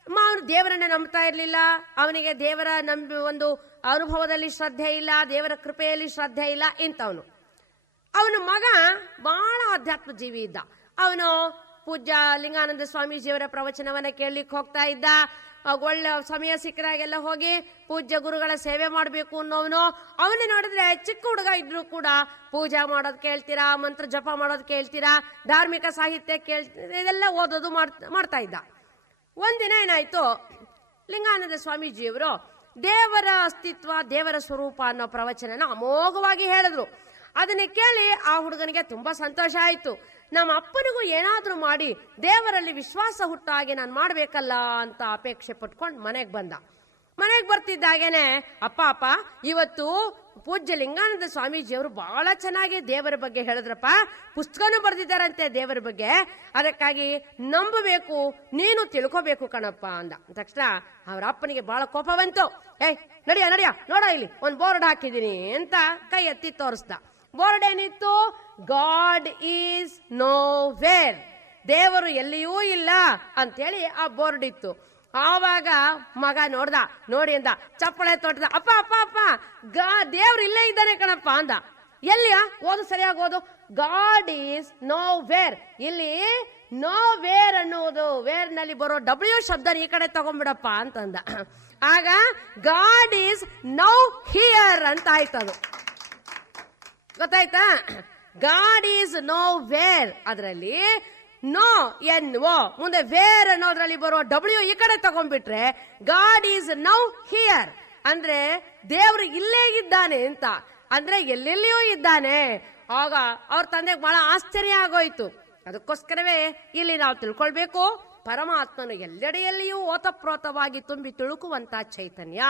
ಅವನು ದೇವರನ್ನ ನಂಬ್ತಾ ಇರಲಿಲ್ಲ, ಅವನಿಗೆ ದೇವರ ಒಂದು ಅನುಭವದಲ್ಲಿ ಶ್ರದ್ಧೆ ಇಲ್ಲ, ದೇವರ ಕೃಪೆಯಲ್ಲಿ ಶ್ರದ್ಧೆ ಇಲ್ಲ ಇಂಥವನು. ಅವನ ಮಗ ಬಹಳ ಅಧ್ಯಾತ್ಮ ಜೀವಿ ಇದ್ದ. ಅವನು ಪೂಜ್ಯ ಲಿಂಗಾನಂದ ಸ್ವಾಮೀಜಿಯವರ ಪ್ರವಚನವನ್ನ ಕೇಳಲಿಕ್ಕೆ ಹೋಗ್ತಾ ಇದ್ದ. ಒಳ್ಳೆ ಸಮಯ ಸಿಕ್ಕದಾಗೆಲ್ಲ ಹೋಗಿ ಪೂಜ್ಯ ಗುರುಗಳ ಸೇವೆ ಮಾಡಬೇಕು ಅನ್ನೋವನು. ಅವನೇ ನೋಡಿದ್ರೆ ಚಿಕ್ಕ ಹುಡುಗ ಇದ್ರು ಕೂಡ ಪೂಜಾ ಮಾಡೋದು ಕೇಳ್ತೀರಾ, ಮಂತ್ರ ಜಪ ಮಾಡೋದು ಕೇಳ್ತೀರಾ, ಧಾರ್ಮಿಕ ಸಾಹಿತ್ಯ ಇದೆಲ್ಲ ಓದೋದು ಮಾಡ್ತಾ ಇದ್ದ. ಒಂದಿನ ಏನಾಯ್ತು, ಲಿಂಗಾನಂದ ಸ್ವಾಮೀಜಿಯವರು ದೇವರ ಅಸ್ತಿತ್ವ, ದೇವರ ಸ್ವರೂಪ ಅನ್ನೋ ಪ್ರವಚನನ ಅಮೋಘವಾಗಿ ಹೇಳಿದ್ರು. ಅದನ್ನ ಕೇಳಿ ಆ ಹುಡುಗನಿಗೆ ತುಂಬಾ ಸಂತೋಷ ಆಯ್ತು. ನಮ್ಮ ಅಪ್ಪನಿಗೂ ಏನಾದ್ರೂ ಮಾಡಿ ದೇವರಲ್ಲಿ ವಿಶ್ವಾಸ ಹುಟ್ಟಾಗಿ ನಾನು ಮಾಡ್ಬೇಕಲ್ಲ ಅಂತ ಅಪೇಕ್ಷೆ ಪಟ್ಕೊಂಡು ಮನೆಗೆ ಬಂದ. ಮನೆಗೆ ಬರ್ತಿದ್ದಾಗೇನೆ, ಅಪ್ಪ ಇವತ್ತು ಪೂಜ್ಯ ಲಿಂಗಾನಂದ ಸ್ವಾಮೀಜಿಯವರು ಬಹಳ ಚೆನ್ನಾಗಿ ದೇವರ ಬಗ್ಗೆ ಹೇಳಿದ್ರಪ್ಪ, ಪುಸ್ತಕನೂ ಬರೆದಿದ್ದಾರಂತೆ ದೇವರ ಬಗ್ಗೆ, ಅದಕ್ಕಾಗಿ ನಂಬಬೇಕು, ನೀನು ತಿಳ್ಕೋಬೇಕು ಕಣಪ್ಪ ಅಂದ. ತಕ್ಷಣ ಅವ್ರ ಅಪ್ಪನಿಗೆ ಬಹಳ ಕೋಪ ಬಂತು. ನಡಿಯ ನೋಡ, ಇಲ್ಲಿ ಒಂದು ಬೋರ್ಡ್ ಹಾಕಿದೀನಿ ಅಂತ ಕೈ ಎತ್ತಿ ತೋರಿಸ್ದ. ಬೋರ್ಡ್ ಏನಿತ್ತು? ಗಾಡ್ ಈಸ್ ನೋ ವೇರ್, ದೇವರು ಎಲ್ಲಿಯೂ ಇಲ್ಲ ಅಂತೇಳಿ ಆ ಬೋರ್ಡ್ ಇತ್ತು. ಆವಾಗ ಮಗ ನೋಡಿ ಅಂದ, ಚಪ್ಪಳೆ ತೊಟ್ಟದ, ಅಪ್ಪ ದೇವ್ರು ಇಲ್ಲೇ ಇದ್ದಾನೆ ಕಣಪ್ಪ ಅಂದ. ಎಲ್ಲಿಯ? ಓದು, ಸರಿಯಾಗಿ ಓದು. God is no wear. ಇಲ್ಲಿ ನೋ ವೇರ್ ಅನ್ನುವುದು, ವೇರ್ ನಲ್ಲಿ ಬರೋ ಡಬ್ಲ್ಯೂ ಶಬ್ದ ಈ ಕಡೆ ತಗೊಂಡ್ಬಿಡಪ್ಪ ಅಂತಂದ. ಆಗ ಗಾಡ್ ಈಸ್ ನೌ ಹಿಯರ್ ಅಂತ ಆಯ್ತದು. ಗೊತ್ತಾಯ್ತಾ? ಗಾಡ್ ಈಸ್ ನೋ ವೇರ್, ಅದರಲ್ಲಿ ನೋ ಎನ್ನುವ ಮುಂದೆ ವೇರ್ ಅನ್ನೋದ್ರಲ್ಲಿ ಬರುವ ಡಬ್ಲ್ಯೂ ಈ ಕಡೆ ತಗೊಂಡ್ಬಿಟ್ರೆ ಗಾಡ್ ಈಸ್ ನೌ ಹಿಯರ್ ಅಂದ್ರೆ ದೇವ್ರು ಇಲ್ಲೇ ಇದ್ದಾನೆ ಅಂತ, ಅಂದ್ರೆ ಎಲ್ಲೆಲ್ಲಿಯೂ ಇದ್ದಾನೆ. ಆಗ ಅವ್ರ ತಂದೆಗೆ ಬಹಳ ಆಶ್ಚರ್ಯ ಆಗೋಯ್ತು. ಅದಕ್ಕೋಸ್ಕರವೇ ಇಲ್ಲಿ ನಾವು ತಿಳ್ಕೊಳ್ಬೇಕು, ಪರಮಾತ್ಮನು ಎಲ್ಲೆಡೆಯಲ್ಲಿಯೂ ಓತಪ್ರೋತವಾಗಿ ತುಂಬಿ ತುಳುಕುವಂತ ಚೈತನ್ಯ.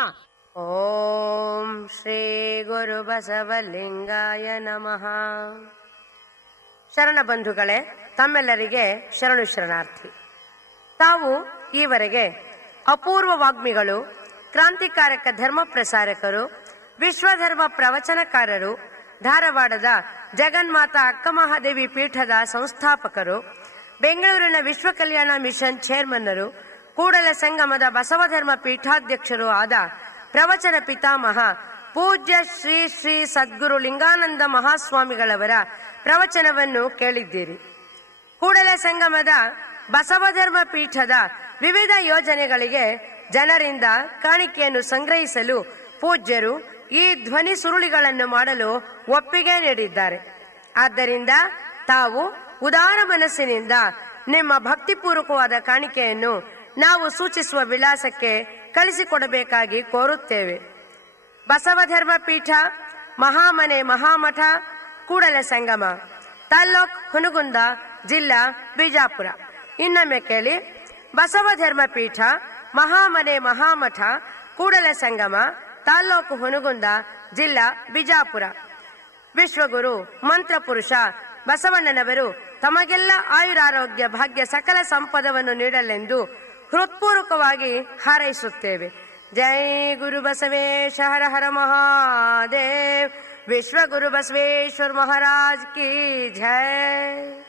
ಓಂ ಶ್ರೀ ಗುರು ಬಸವಲಿಂಗಾಯ ನಮಃ. ಶರಣ ಬಂಧುಗಳೇ, ತಮ್ಮೆಲ್ಲರಿಗೆ ಶರಣು ಶರಣಾರ್ಥಿ. ತಾವು ಈವರೆಗೆ ಅಪೂರ್ವ ವಾಗ್ಮಿಗಳು, ಕ್ರಾಂತಿಕಾರಕ ಧರ್ಮ ಪ್ರಸಾರಕರು, ವಿಶ್ವಧರ್ಮ ಪ್ರವಚನಕಾರರು, ಧಾರವಾಡದ ಜಗನ್ಮಾತಾ ಅಕ್ಕಮಹಾದೇವಿ ಪೀಠದ ಸಂಸ್ಥಾಪಕರು, ಬೆಂಗಳೂರಿನ ವಿಶ್ವ ಕಲ್ಯಾಣ ಮಿಷನ್ ಚೇರ್ಮನ್ನರು, ಕೂಡಲ ಸಂಗಮದ ಬಸವಧರ್ಮ ಪೀಠಾಧ್ಯಕ್ಷರು ಆದ ಪ್ರವಚನ ಪಿತಾಮಹ ಪೂಜ್ಯ ಶ್ರೀ ಶ್ರೀ ಸದ್ಗುರು ಲಿಂಗಾನಂದ ಮಹಾಸ್ವಾಮಿಗಳವರ ಪ್ರವಚನವನ್ನು ಕೇಳಿದ್ದೀರಿ. ಕೂಡಲ ಸಂಗಮದ ಬಸವಧರ್ಮ ಪೀಠದ ವಿವಿಧ ಯೋಜನೆಗಳಿಗೆ ಜನರಿಂದ ಕಾಣಿಕೆಯನ್ನು ಸಂಗ್ರಹಿಸಲು ಪೂಜ್ಯರು ಈ ಧ್ವನಿ ಸುರುಳಿಗಳನ್ನು ಮಾಡಲು ಒಪ್ಪಿಗೆ ನೀಡಿದ್ದಾರೆ. ಆದ್ದರಿಂದ ತಾವು ಉದಾರ ಮನಸ್ಸಿನಿಂದ ನಿಮ್ಮ ಭಕ್ತಿಪೂರ್ವಕವಾದ ಕಾಣಿಕೆಯನ್ನು ನಾವು ಸೂಚಿಸುವ ವಿಳಾಸಕ್ಕೆ ಕಳಿಸಿಕೊಡಬೇಕಾಗಿ ಕೋರುತ್ತೇವೆ. ಬಸವಧರ್ಮ ಪೀಠ, ಮಹಾಮನೆ, ಮಹಾಮಠ, ಕೂಡಲ ಸಂಗಮ, ತಾಲ್ಲೂಕ್ ಹುನಗುಂದ, ಜಿಲ್ಲಾ ಬಿಜಾಪುರ. ಇನ್ನೊಮ್ಮೆ ಕೇಳಿ, ಬಸವ ಧರ್ಮಪೀಠ, ಮಹಾಮನೆ ಮಹಾಮಠ, ಕೂಡಲ ಸಂಗಮ, ತಾಲ್ಲೂಕು ಹುನಗುಂದ, ಜಿಲ್ಲಾ ಬಿಜಾಪುರ. ವಿಶ್ವಗುರು ಮಂತ್ರಪುರುಷ ಬಸವಣ್ಣನವರು ತಮಗೆಲ್ಲ ಆಯುರಾರೋಗ್ಯ ಭಾಗ್ಯ ಸಕಲ ಸಂಪದವನ್ನು ನೀಡಲೆಂದು ಹೃತ್ಪೂರ್ವಕವಾಗಿ ಹಾರೈಸುತ್ತೇವೆ. ಜೈ ಗುರು ಬಸವೇಶ, ಹರ ಹರ ಮಹಾದೇವ್. ವಿಶ್ವಗುರು ಬಸವೇಶ್ವರ ಮಹಾರಾಜ್ ಕಿ ಜೈ.